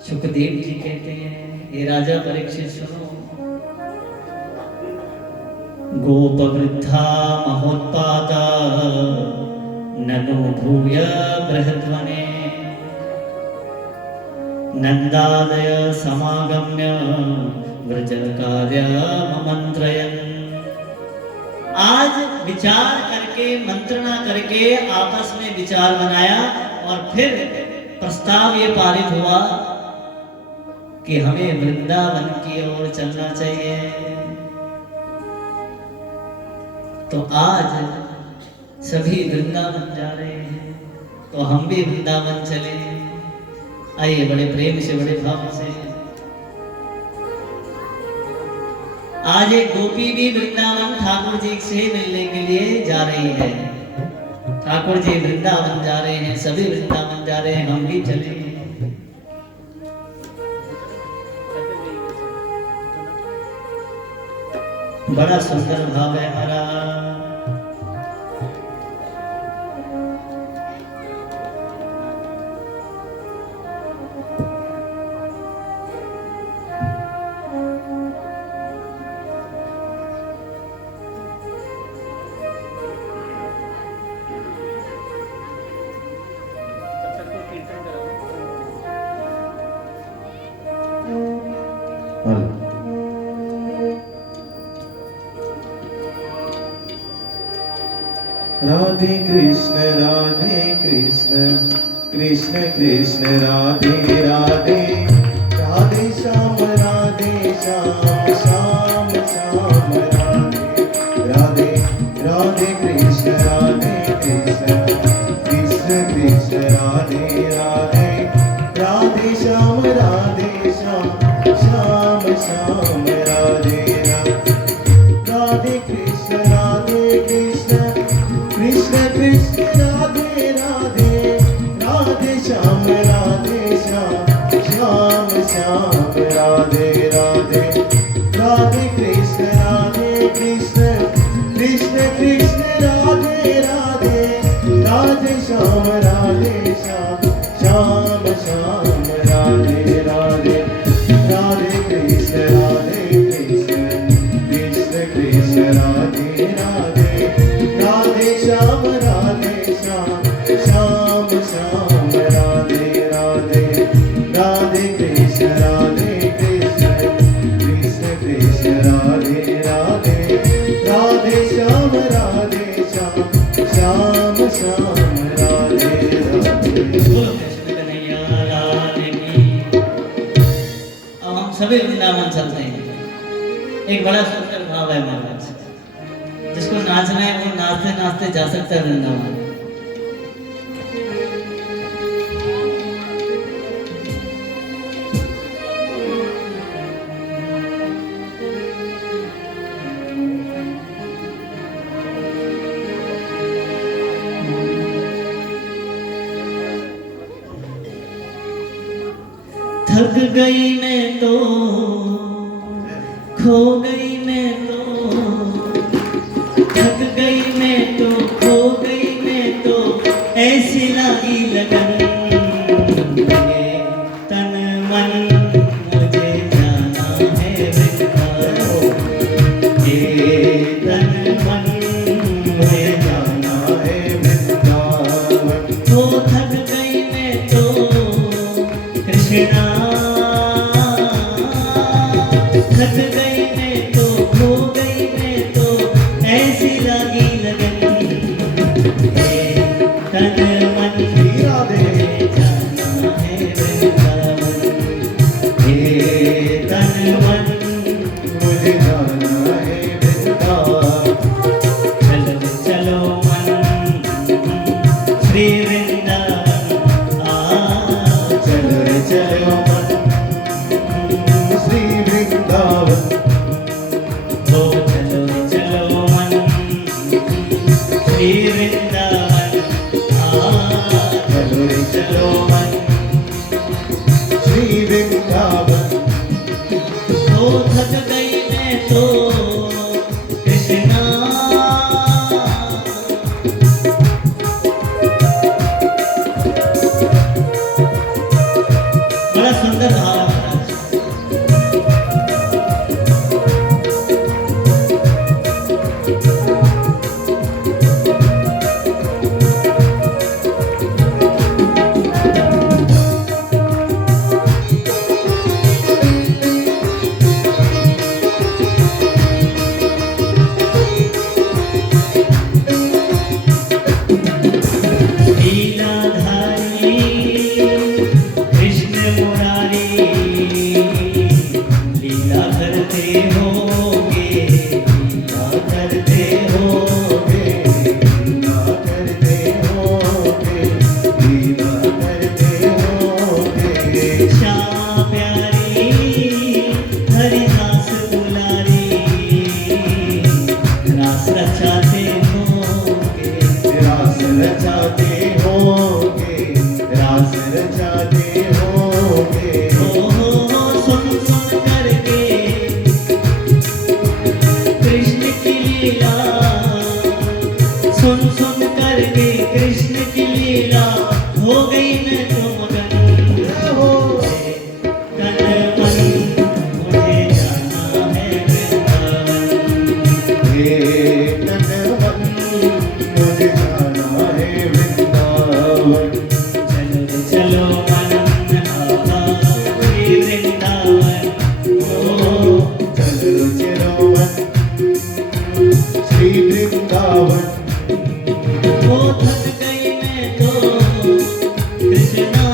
सुखदेव जी कहते हैं, हे राजा परीक्षित सुनो, गोप वृद्धा महोत्पादा ननु भूय बृहद्वने नंदादय समागम्य व्रज कार्य मंत्रयन्। आज विचार करके, मंत्रणा करके आपस में विचार बनाया और फिर प्रस्ताव ये पारित हुआ कि हमें वृंदावन की ओर चलना चाहिए। तो आज सभी वृंदावन जा रहे हैं, तो हम भी वृंदावन चले। आइए बड़े प्रेम से, बड़े भाव से आज एक गोपी भी वृंदावन ठाकुर जी से मिलने के लिए जा रही है। ठाकुर जी वृंदावन जा रहे हैं, सभी वृंदावन जा रहे हैं, हम भी चले। बड़ा सुंदर भाव है हमारा। राधे कृष्ण कृष्ण कृष्ण राधे राधे, राधे श्याम श्याम श्याम राधे राधे, राधे कृष्ण कृष्ण कृष्ण कृष्ण राधे राधे, राधे श्याम श्याम श्याम राधे राधे कृष्ण कृष्ण कृष्ण कृष्ण राधे राधे, राधे श्याम श्याम श्याम राधे राधे, राधे कृष्ण कृष्ण कृष्ण कृष्ण राधे राधे, राधे श्याम श्याम श्याम राधे राधे, राधे कृष्ण कृष्ण कृष्ण राधे राधे, राधे श्याम श्याम श्याम राधे राधे, राधे कृष्ण कृष्ण कृष्ण राधे राधे, राधे श्याम श्याम श्याम राधे राधे। अब हम सभी वृंदावन चलते हैं। एक बड़ा सुंदर भाव है महाराज, जिसको नाचना है वो नाचते नाचते जा सकता है वृंदावन। थक गई मैं तो, खो गई मैं तो, थक गई मैं तो, खो गई मैं तो, ऐसी लागी लगन, ये तन मन मुझे जाना है वृंदावन, ये तन मन मुझे जाना है वृंदावन। तो थक गई मैं तो कृष्णा, थक गई मैं तो, खो गई मैं तो, ऐसी लागी लगन, तन मन राधे जाना है वृंदावन, तन मन मुझे जाना है वृंदावन। चलो चलो मन श्री वृंदावन, चलो रे चलो मन श्री वृंदावन, ओ चलो चलो मन श्री वृंदावन, चलो रे चलो मन श्री वृंदावन। तो थक गई मैं तो कृष्णा, बड़ा सुंदर भाव है महाराज। सुन सुन करके कृष्ण की लीला हो गई मैं तो मगन हो तन मन मुझे जाना है वृंदावन हे तन मन मुझे जाना है वृंदावन चलो रे चलो मन आहा श्री वृंदावन ओ चलो चलो मन श्री वृंदावन वो थक गई मैं तो कृष्णा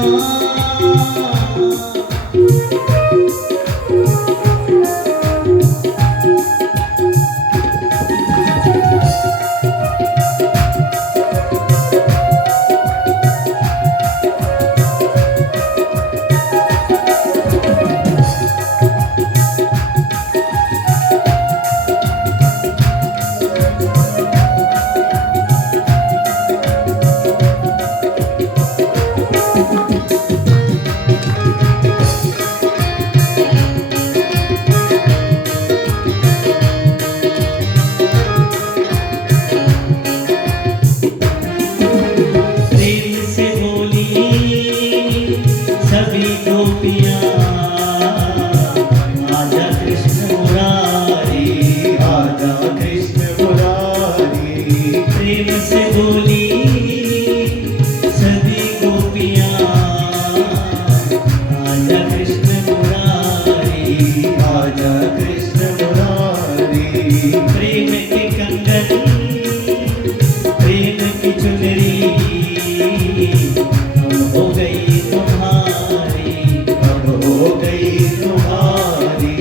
प्रेम से बोली सभी गोपियाँ आजा कृष्ण मुरारी आजा कृष्ण मुरारी प्रेम से बोली सभी गोपियाँ आजा कृष्ण मुरारी आजा कृष्ण मुरारी प्रेम के कंगन प्रेम की चुनरी अब हो गई तुम्हारी अब हो गई तुम्हारी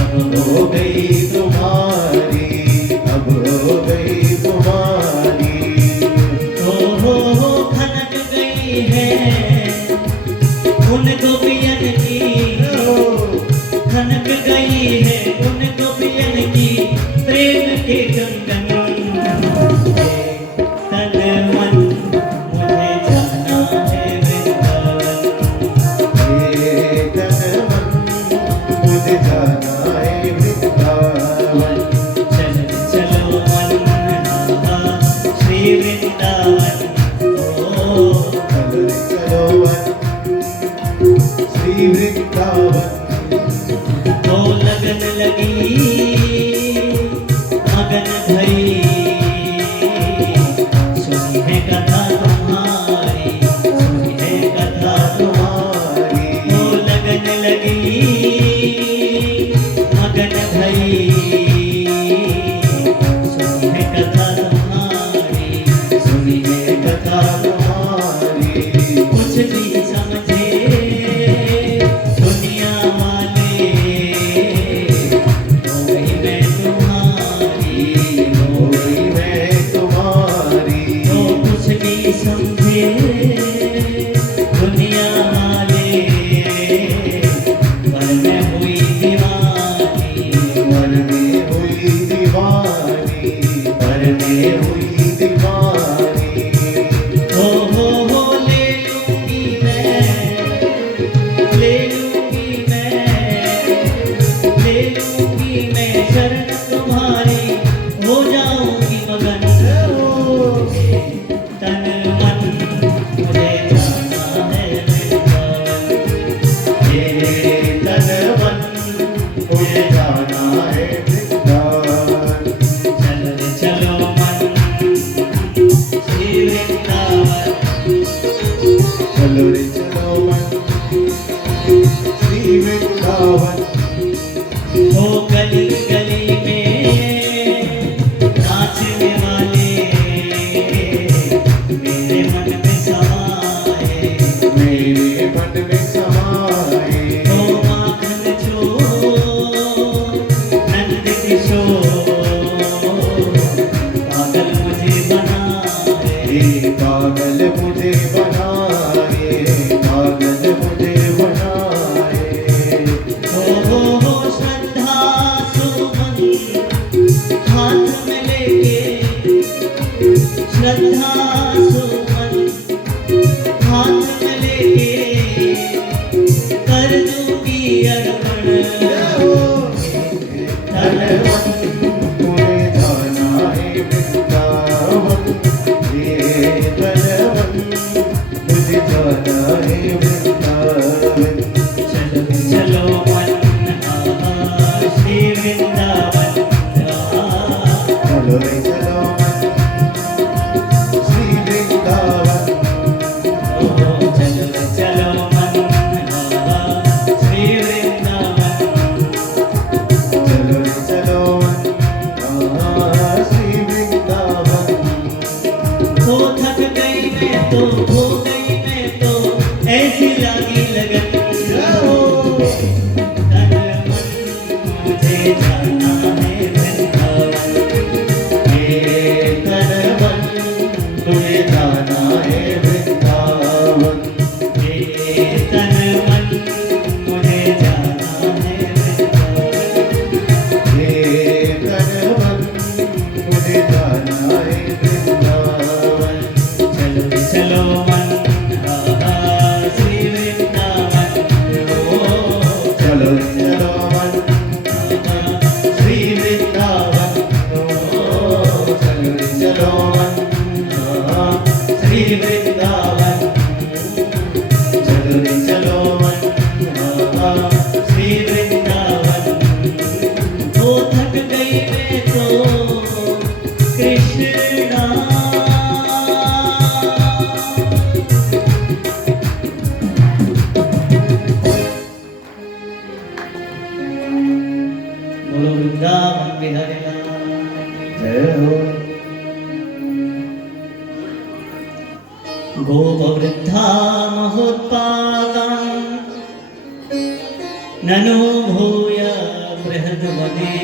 अब हो गई तुम्हारी अब हो गई तुम्हारी हो खनक गई है उन गोपियन की खनक गई है उन गोपियन की प्रेम के कंगन तन मन मुझे जाना है वृंदावन हे तन मन मुझे जाना है वृंदावन चलो चलो मन आहा श्री वृंदावन ओ चलो चलो मन श्री वृंदावन ओ लगन लगी मगन भई सुनी है कथा तुम्हारी सुनी है कथा तुम्हारी ओ लगन लगी मगन भई सुनी है कथा तुम्हारी सुनी है कथा तुम्हारी कुछ भी समझे दुनिया वाले हो गई मैं तुम्हारी हो गई मैं तुम्हारी तो कुछ भी समझे दुनिया वाले पर मैं हुई दीवानी मन में हुई दीवानी पर में हुई दीवानी हो ले लूंगी मैं शरण तुम्हारी हो जाऊंगी मगन तन मन मुझे जाना है वृंदावन हे तन मन मुझे जाना है वृंदावन चलो रे चलो मन श्री वृंदावन चलो रे चलो मन श्री वृंदावन हो गली गली में नाचने वाले मेरे मन में समाए मेरे मन में समाए हो माखन चोर नंद किशोर पागल मुझे बनाए हे पागल मुझे बनाए पागल मुझे बनाए हो श्रद्धा सुमन हाथ में लेके श्रद्धा सुमन हाथ में लेके कर दूंगी अर्पण तन मन मुझे जाना है वृंदावन श्री वृंदावन चलो रे चलो मन श्री वृंदावन हो थक गई मैं तो कृष्णा। बोलो वृंदावन बिहारी लाल जय हो। गोपवृद्धा महोत्पादं ननु भूय बृहद्वने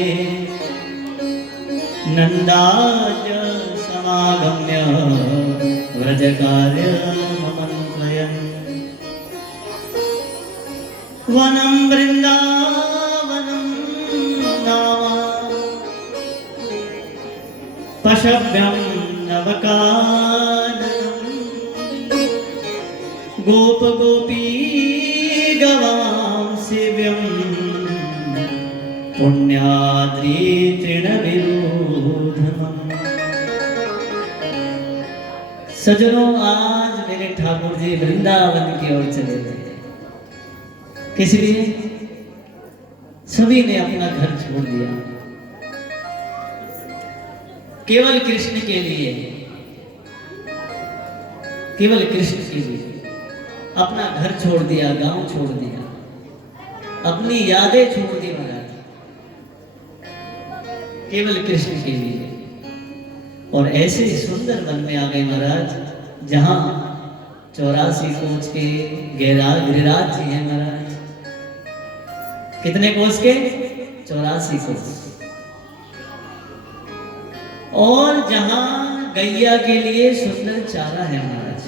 नन्दाय समागम्य व्रजकार्यममन्त्रयन् वनं वृन्दावनं नाम पशव्यं नवकाननम् गोप गोपी गवां सेव्यं पुण्याद्रि तृणविरोधनम्। सजनों, आज मेरे ठाकुर जी वृंदावन की ओर चले गए। किस लिए? सभी ने अपना घर छोड़ दिया, केवल कृष्ण के लिए, केवल कृष्ण के लिए अपना घर छोड़ दिया, गांव छोड़ दिया, अपनी यादें छोड़ दी महाराज, केवल कृष्ण के लिए। और ऐसे सुंदर वन में आ गए महाराज, जहां 84 कोस के गिरिराज जी हैं महाराज। कितने कोस के? 84 कोस। और जहां गैया के लिए सुंदर चारा है महाराज,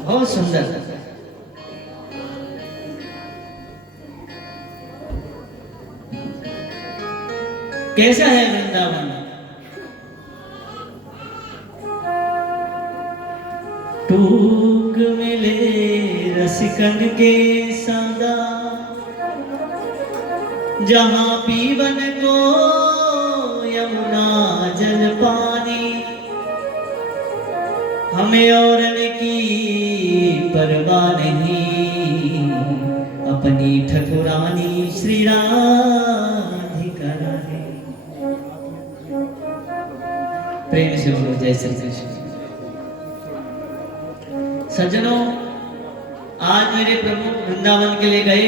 बहुत सुंदर। कैसा है वृंदावन? टूक मिले रसिकन के सदा, जहां पीवन को यमुना जल पानी, हमें और की परवाह नहीं, अपनी ठकुरानी श्री राधिका है। प्रेम से बोलो जय श्री कृष्ण। सज्जनों, आज मेरे प्रभु वृंदावन के लिए गए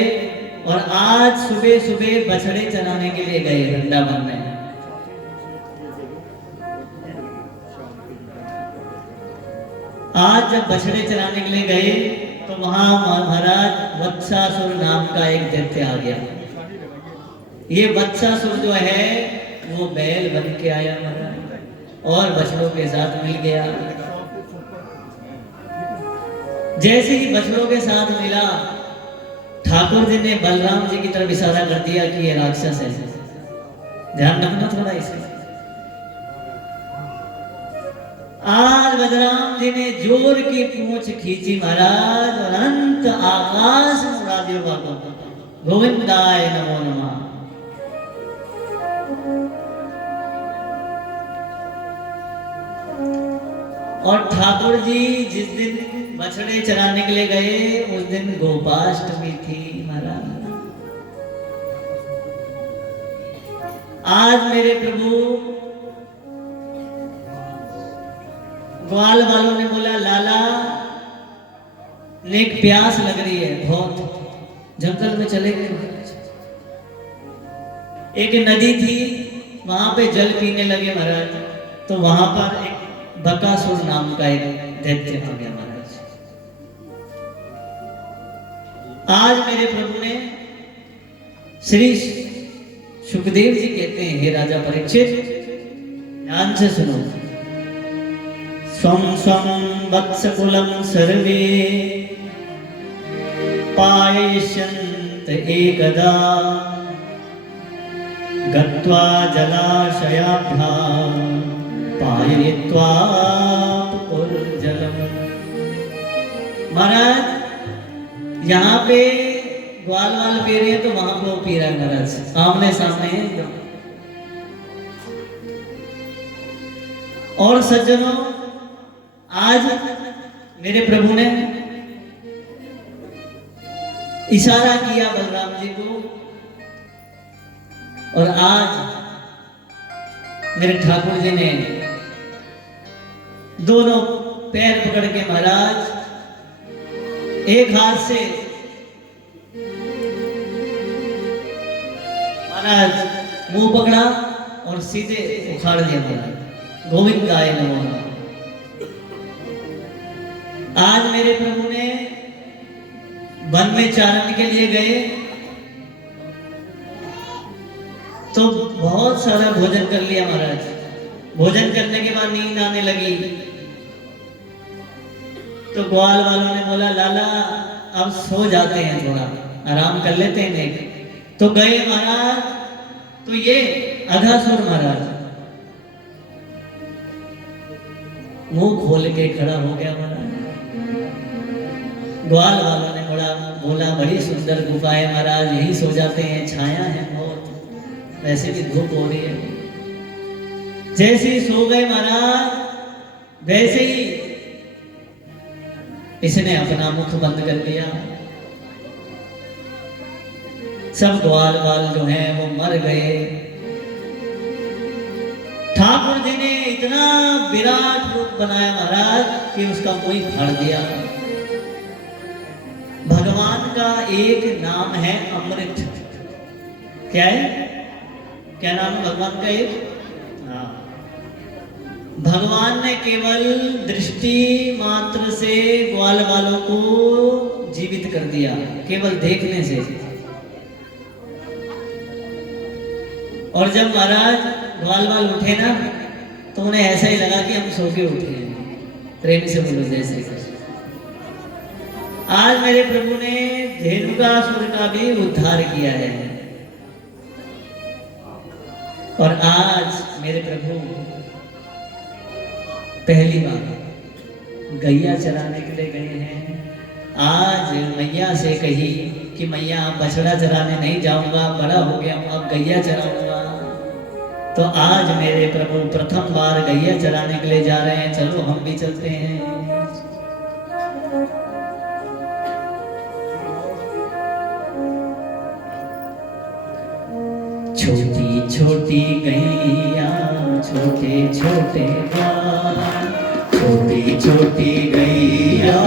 और आज सुबह सुबह बछड़े चराने के लिए गए वृंदावन में। आज जब बछड़े चराने के लिए गए तो वहां महाराज वत्सासुर नाम का एक दैत्य आ गया। ये वत्सासुर जो है वो बैल बन के आया महाराज और बछड़ों के साथ मिल गया। जैसे ही बछड़ों के साथ मिला, ठाकुर जी ने बलराम जी की तरफ इशारा कर दिया कि ये राक्षस है, ध्यान रखना थोड़ा इसे। आज बलराम जी ने जोर की पूंछ खींची महाराज और अनंत आकाश में उड़ा दिया बाबा। गोविंदाय नमो नमः। और ठाकुर जी जिस दिन बछड़े चराने के लिए गए उस दिन गोपाष्टमी थी महाराज। आज मेरे प्रभु ग्वाल वालों ने बोला, लाला नेक प्यास लग रही है बहुत, जंगल में चले गए। एक नदी थी, वहां पे जल पीने लगे महाराज, तो वहां पर एक बकासुर नाम का एक दैत्य आ गया महाराज। आज मेरे प्रभु ने, श्री सुखदेव जी कहते हैं, हे राजा परीक्षित ध्यान से सुनो। स्वं स्वं वत्सकुलं सर्वे पायिष्यन्त एकदा, गत्वा जलाशयाभ्यां पाययित्वा पुर्जलम्। महाराज यहाँ पे ग्वाल वाल पी रहे हैं तो वहां पे वो पी रहा है महाराज, आमने सामने है एकदम। और सज्जनों, आज मेरे प्रभु ने इशारा किया बलराम जी को, और आज मेरे ठाकुर जी ने दोनों पैर पकड़ के महाराज एक हाथ से महाराज मुंह पकड़ा और सीधे उखाड़ दिया महाराज, गोविंद गाय नमो नमः। आज मेरे प्रभु ने वन में चारण के लिए गए तो बहुत सारा भोजन कर लिया महाराज। भोजन करने के बाद नींद आने लगी तो ग्वाल वालों ने बोला लाला अब सो जाते हैं, थोड़ा आराम कर लेते हैं। नहीं तो गए महाराज, तो ये अघासुर महाराज मुंह खोल के खड़ा हो गया महाराज। ग्वाल वालों ने बोला बड़ी सुंदर गुफा है महाराज, यही सो जाते हैं, छाया है बहुत, वैसे भी धूप हो रही है। जैसे ही सो गए महाराज, वैसे ही इसने अपना मुख बंद कर लिया। सब ग्वाल वाल जो हैं वो मर गए। ठाकुर जी ने इतना विराट रूप बनाया महाराज कि उसका कोई फाड़ दिया। भगवान का एक नाम है अमृत। क्या है? क्या नाम है भगवान का? एक भगवान ने केवल दृष्टि मात्र से ग्वाल वालों को जीवित कर दिया, केवल देखने से। और जब महाराज ग्वाल वाल उठे ना तो उन्हें ऐसा ही लगा कि हम सो के उठे हैं। प्रेम से बोलो जय श्री कृष्ण। आज मेरे प्रभु ने धेनुकासुर का भी उद्धार किया है। और आज मेरे प्रभु पहली बार गैया चराने के लिए गए हैं। आज मैया से कही कि मैया बछड़ा चराने नहीं जाऊंगा, बड़ा हो गया हूं, अब गैया चराऊंगा। तो आज मेरे प्रभु प्रथम बार गैया चराने के लिए जा रहे हैं। चलो हम भी चलते हैं। छोटी छोटी गैया छोटे छोटे गाय, छोटी छोटी गैया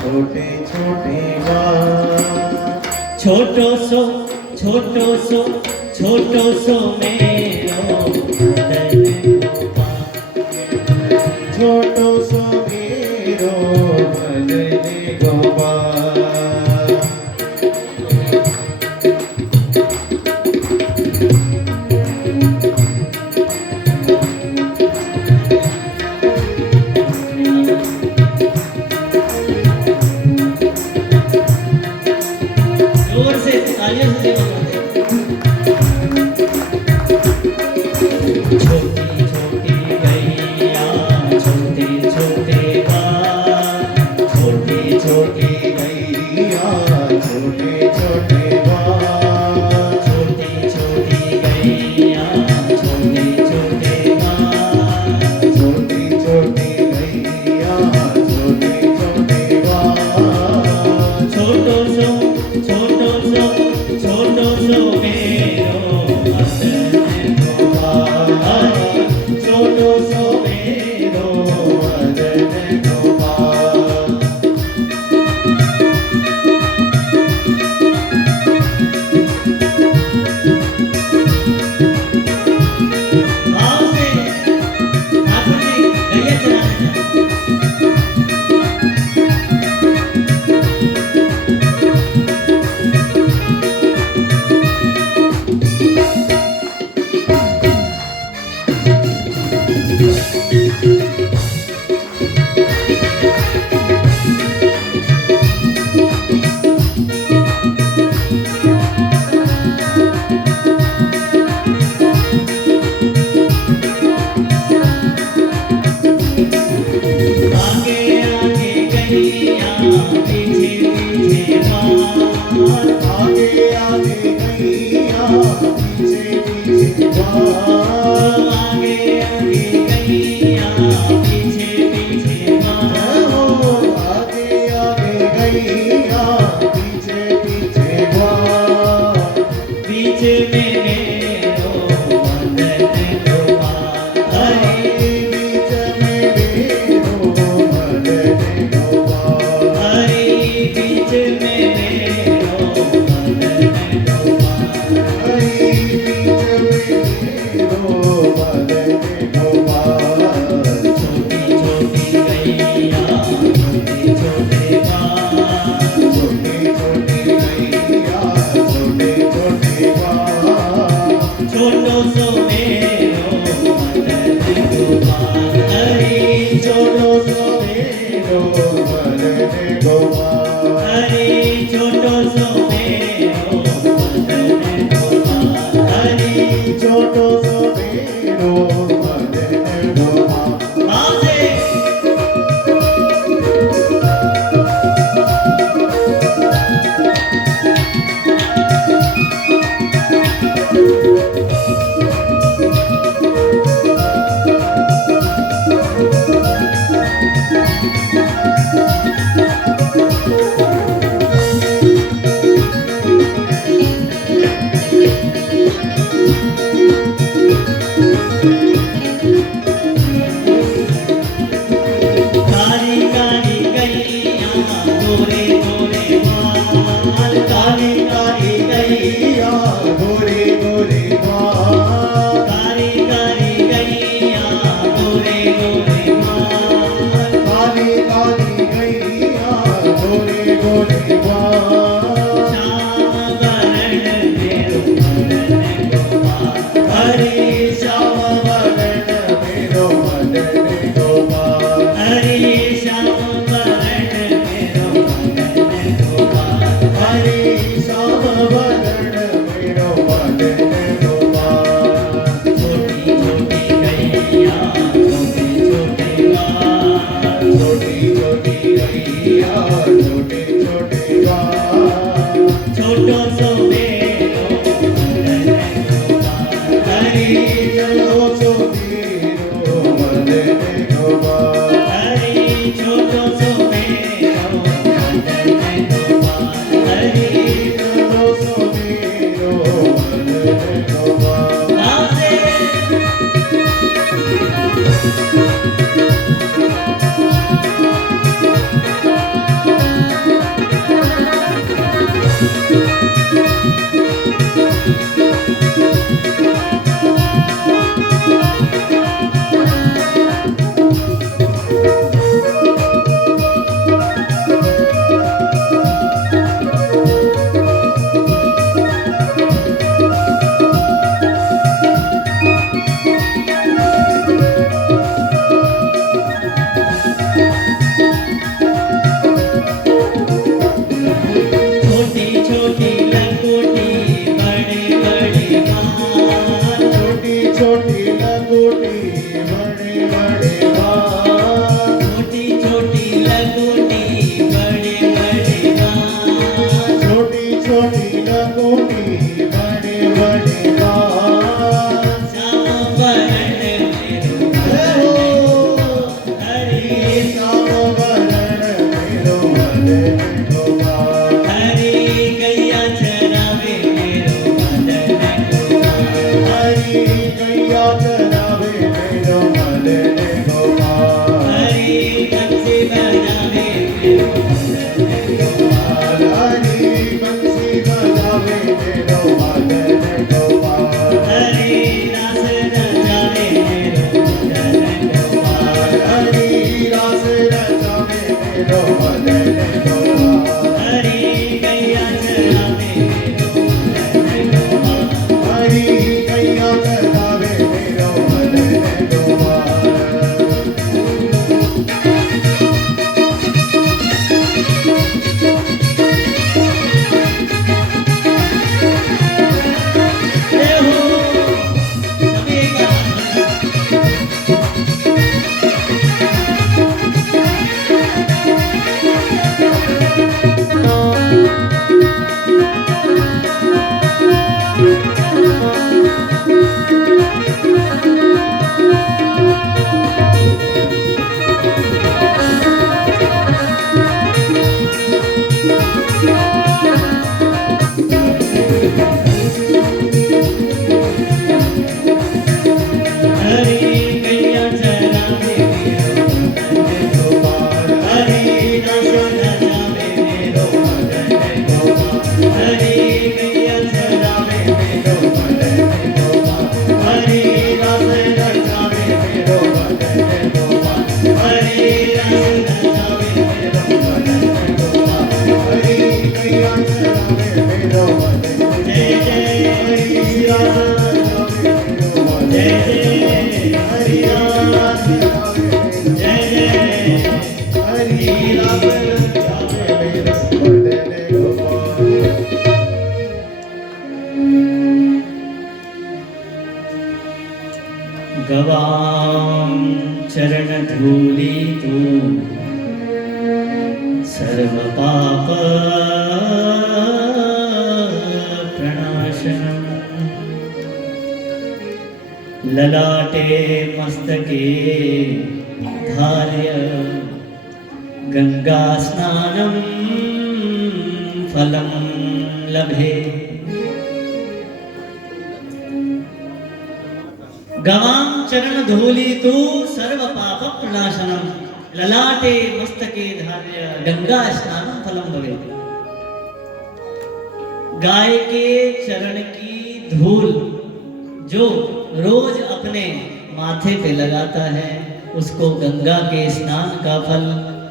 छोटे छोटे गाय, छोटो सो छोटो सो छोटो सो मेरो भजन गोपाल, छोटो सो मेरो भजन गोपाल। जोर से तालियों से सेवा करते हैं। छोटी छोटी गैया छोटे मेरो मदन गोपाल हरि गैया चरावे मेरो मदन गोपाल हरि गैया चरावे मेरो मदन गोपाल जय हो सभी का हरि गैया चरावे मेरो मदन गोपाल हरि गैया चरावे मेरो मदन गोपाल हरि गैया चरावे मेरो मदन गोपाल हरि रस रचावे मेरो मदन गोपाल हरि रस रचावे मेरो मदन गोपाल हरि गैया चरावे मेरो मदन जय जय हरि राम जय जय हरि राम जय जय हरि राम चरावे मेरो मदन गोपाल गवां चरण धूलि तू सर्व पाप प्रणाशनम् ललाटे मस्तके धार्य गंगा स्नानं फलं लभे गवां चरण धूलि तु सर्व पाप प्रणाशनम ललाटे मस्तके धार्य गंगा स्नानं फलं भवेत्। गाय के चरण की धूल जो रोज अपने माथे पे लगाता है उसको गंगा के स्नान का फल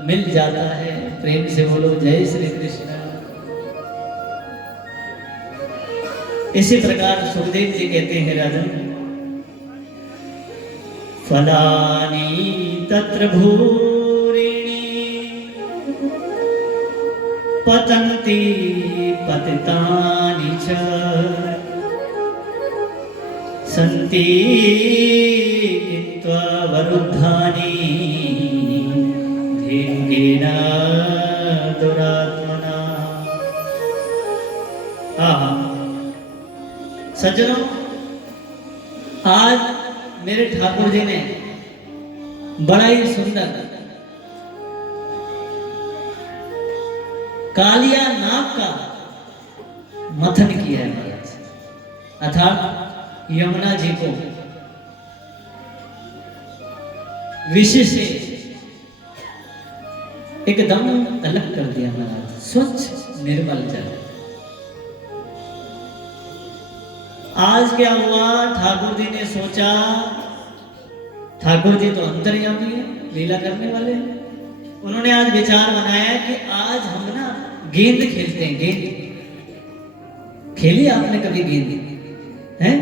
मिल जाता है। प्रेम से बोलो जय श्री कृष्ण। इसी प्रकार सुखदेव जी कहते हैं राजन, फलानि तत्र भूरिणि पतन्ति पतितानि च सन्ति कित्वा वरुद्धानि धेनुकेन दुरात्मना। सज्जनों, आज मेरे ठाकुर जी ने बड़ा ही सुंदर कालिया नाग का मथन किया है महाराज, अर्थात यमुना जी को विष से एकदम अलग कर दिया महाराज, स्वच्छ निर्मल जल। आज क्या हुआ, ठाकुर जी ने सोचा, ठाकुर जी तो अंतर्यामी है, लीला करने वाले हैं। उन्होंने आज विचार बनाया कि आज हम ना गेंद खेलते हैं। गेंद खेली आपने कभी गेंद है?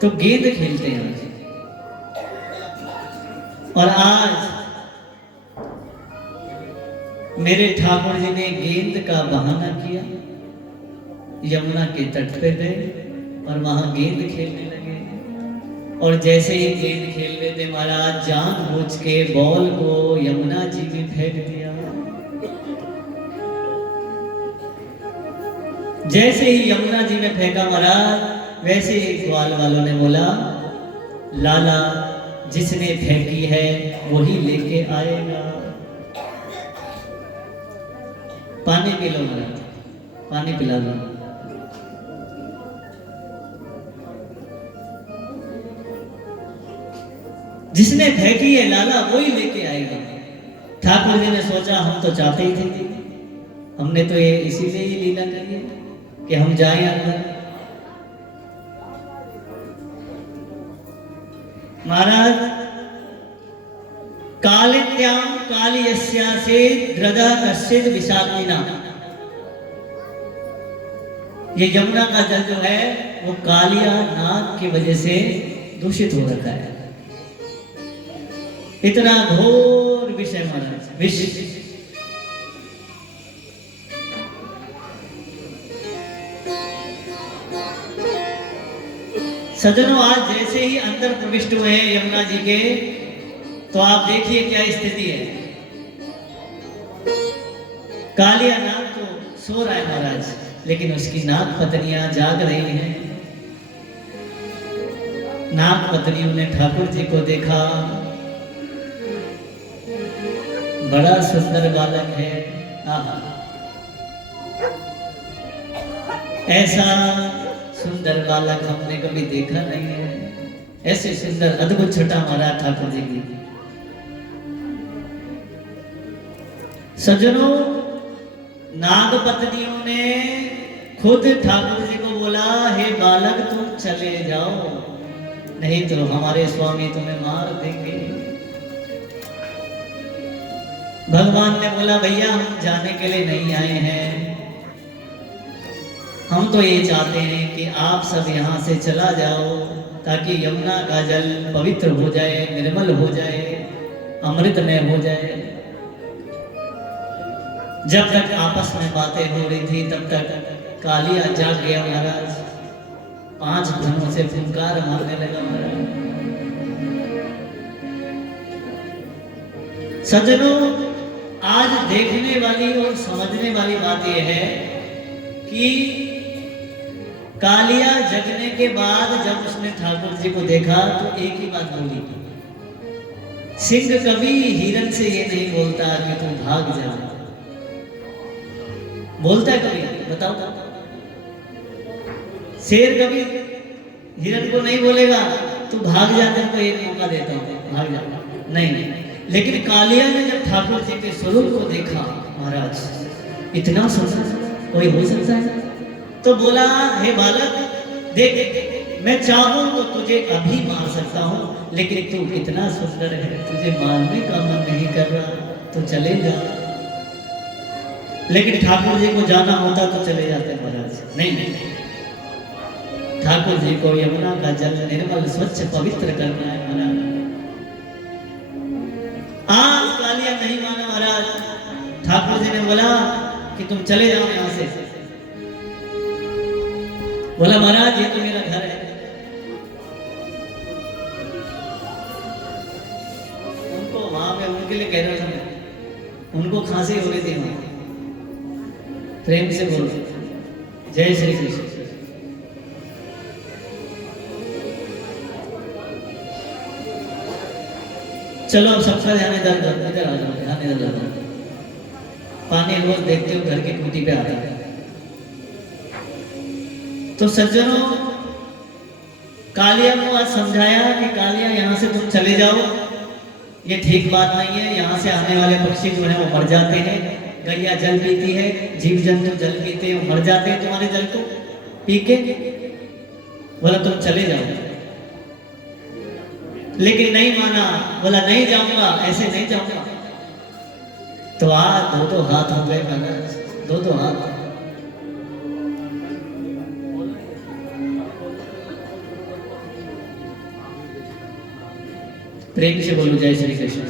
तो गेंद खेलते हैं आज। और आज मेरे ठाकुर जी ने गेंद का बहाना किया, यमुना के तट पे गए और वहां गेंद खेलने लगे। और जैसे ही गेंद खेल रहे थे महाराज, जानबूझ के बॉल को यमुना जी में फेंक दिया। जैसे ही यमुना जी में फेंका महाराज, वैसे ही ग्वाल वालों ने बोला, लाला जिसने फेंकी है वही लेके आएगा। पानी पी लो महाराज, पानी पिला दो। जिसने फेंकी है लाला वही लेके आएगा। ठाकुर जी ने सोचा, हम तो चाहते ही थे, हमने तो ये इसीलिए ही लीला करी है कि हम जाएं अंदर। महाराज कालिन्द्याम कालियस्यासे द्रदा कश्चित विषाग्निना। ये यमुना का जल जो है वो कालिया नाग की वजह से दूषित हो रखा है। इतना घोर विषय महाराज, विष। सज्जनों, आज जैसे ही अंदर प्रविष्ट हुए हैं यमुना जी के, तो आप देखिए क्या स्थिति है। कालिया नाग तो सो रहा है महाराज, लेकिन उसकी नाग पत्नियां जाग रही हैं। नाग पत्नियों ने ठाकुर जी को देखा, बड़ा सुंदर बालक है। आहा, ऐसा सुंदर बालक हमने कभी देखा नहीं है। ऐसे सुंदर अद्भुत छटा मारा ठाकुर जी की। सज्जनों, नाग पत्नियों ने खुद ठाकुर जी को बोला, हे बालक तुम चले जाओ, नहीं तो हमारे स्वामी तुम्हें मार देंगे। भगवान ने बोला, भैया हम जाने के लिए नहीं आए हैं, हम तो ये चाहते हैं कि आप सब यहाँ से चला जाओ, ताकि यमुना का जल पवित्र हो जाए, निर्मल हो जाए, अमृतमय हो जाए। जब तक आपस में बातें हो रही थी तब तक कालिया जाग गया महाराज। 5 धनों से फुंकार मारने लगा महाराज। सज्जनों, आज देखने वाली और समझने वाली बात यह है कि कालिया जगने के बाद जब उसने ठाकुर जी को देखा तो एक ही बात बोली, सिंह कभी हिरन से ये नहीं बोलता कि तू भाग जा। बोलता है कभी? बताओ। शेर कभी हिरन को नहीं बोलेगा तू भाग जा, तेरे को एक मौका देता हूं, भाग जा, नहीं। लेकिन कालिया ने जब ठाकुर जी के स्वरूप को देखा महाराज, इतना सुंदर कोई हो सकता है? तो बोला, हे बालक देख, मैं चाहूं तो तुझे अभी मार सकता हूं, लेकिन तू इतना सुंदर है, तुझे मारने का मन नहीं कर रहा, तो चले जा। लेकिन ठाकुर जी को जाना होता तो चले जाते महाराज। नहीं, ठाकुर जी को यमुना का जल निर्मल स्वच्छ पवित्र करना है महाराज। आज कालिया नहीं माना महाराज। ठाकुर जी ने बोला कि तुम चले जाओ यहां से। बोला, महाराज ये तो मेरा घर है। उनको वहां पे उनके लिए कह रहा था, उनको खांसी हो रही थी वहां। प्रेम से बोलो, जय श्री कृष्ण। चलो अब सबका ध्यान इधर आ जाओ, ध्यान इधर आ जाओ। पानी रोज देखते हो घर की टूटी पे आता है। तो सज्जनों, कालिया को आज समझाया कि कालिया यहाँ से तुम चले जाओ, ये ठीक बात नहीं है। यहाँ से आने वाले पक्षी जो है वो मर जाते हैं, गैया जल पीती है, जीव जंतु जल पीते हैं, वो मर जाते हैं तुम्हारे जल को पी के। बोला तुम चले जाओ, लेकिन नहीं माना। बोला नहीं जाऊंगा, ऐसे नहीं जाऊंगा। तो आज 2 हाथ हो गए महाराज, 2 हाथ। प्रेम से बोलो, जय श्री कृष्ण।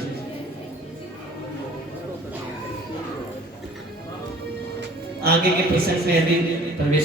आगे के प्रसंग में अभी प्रवेश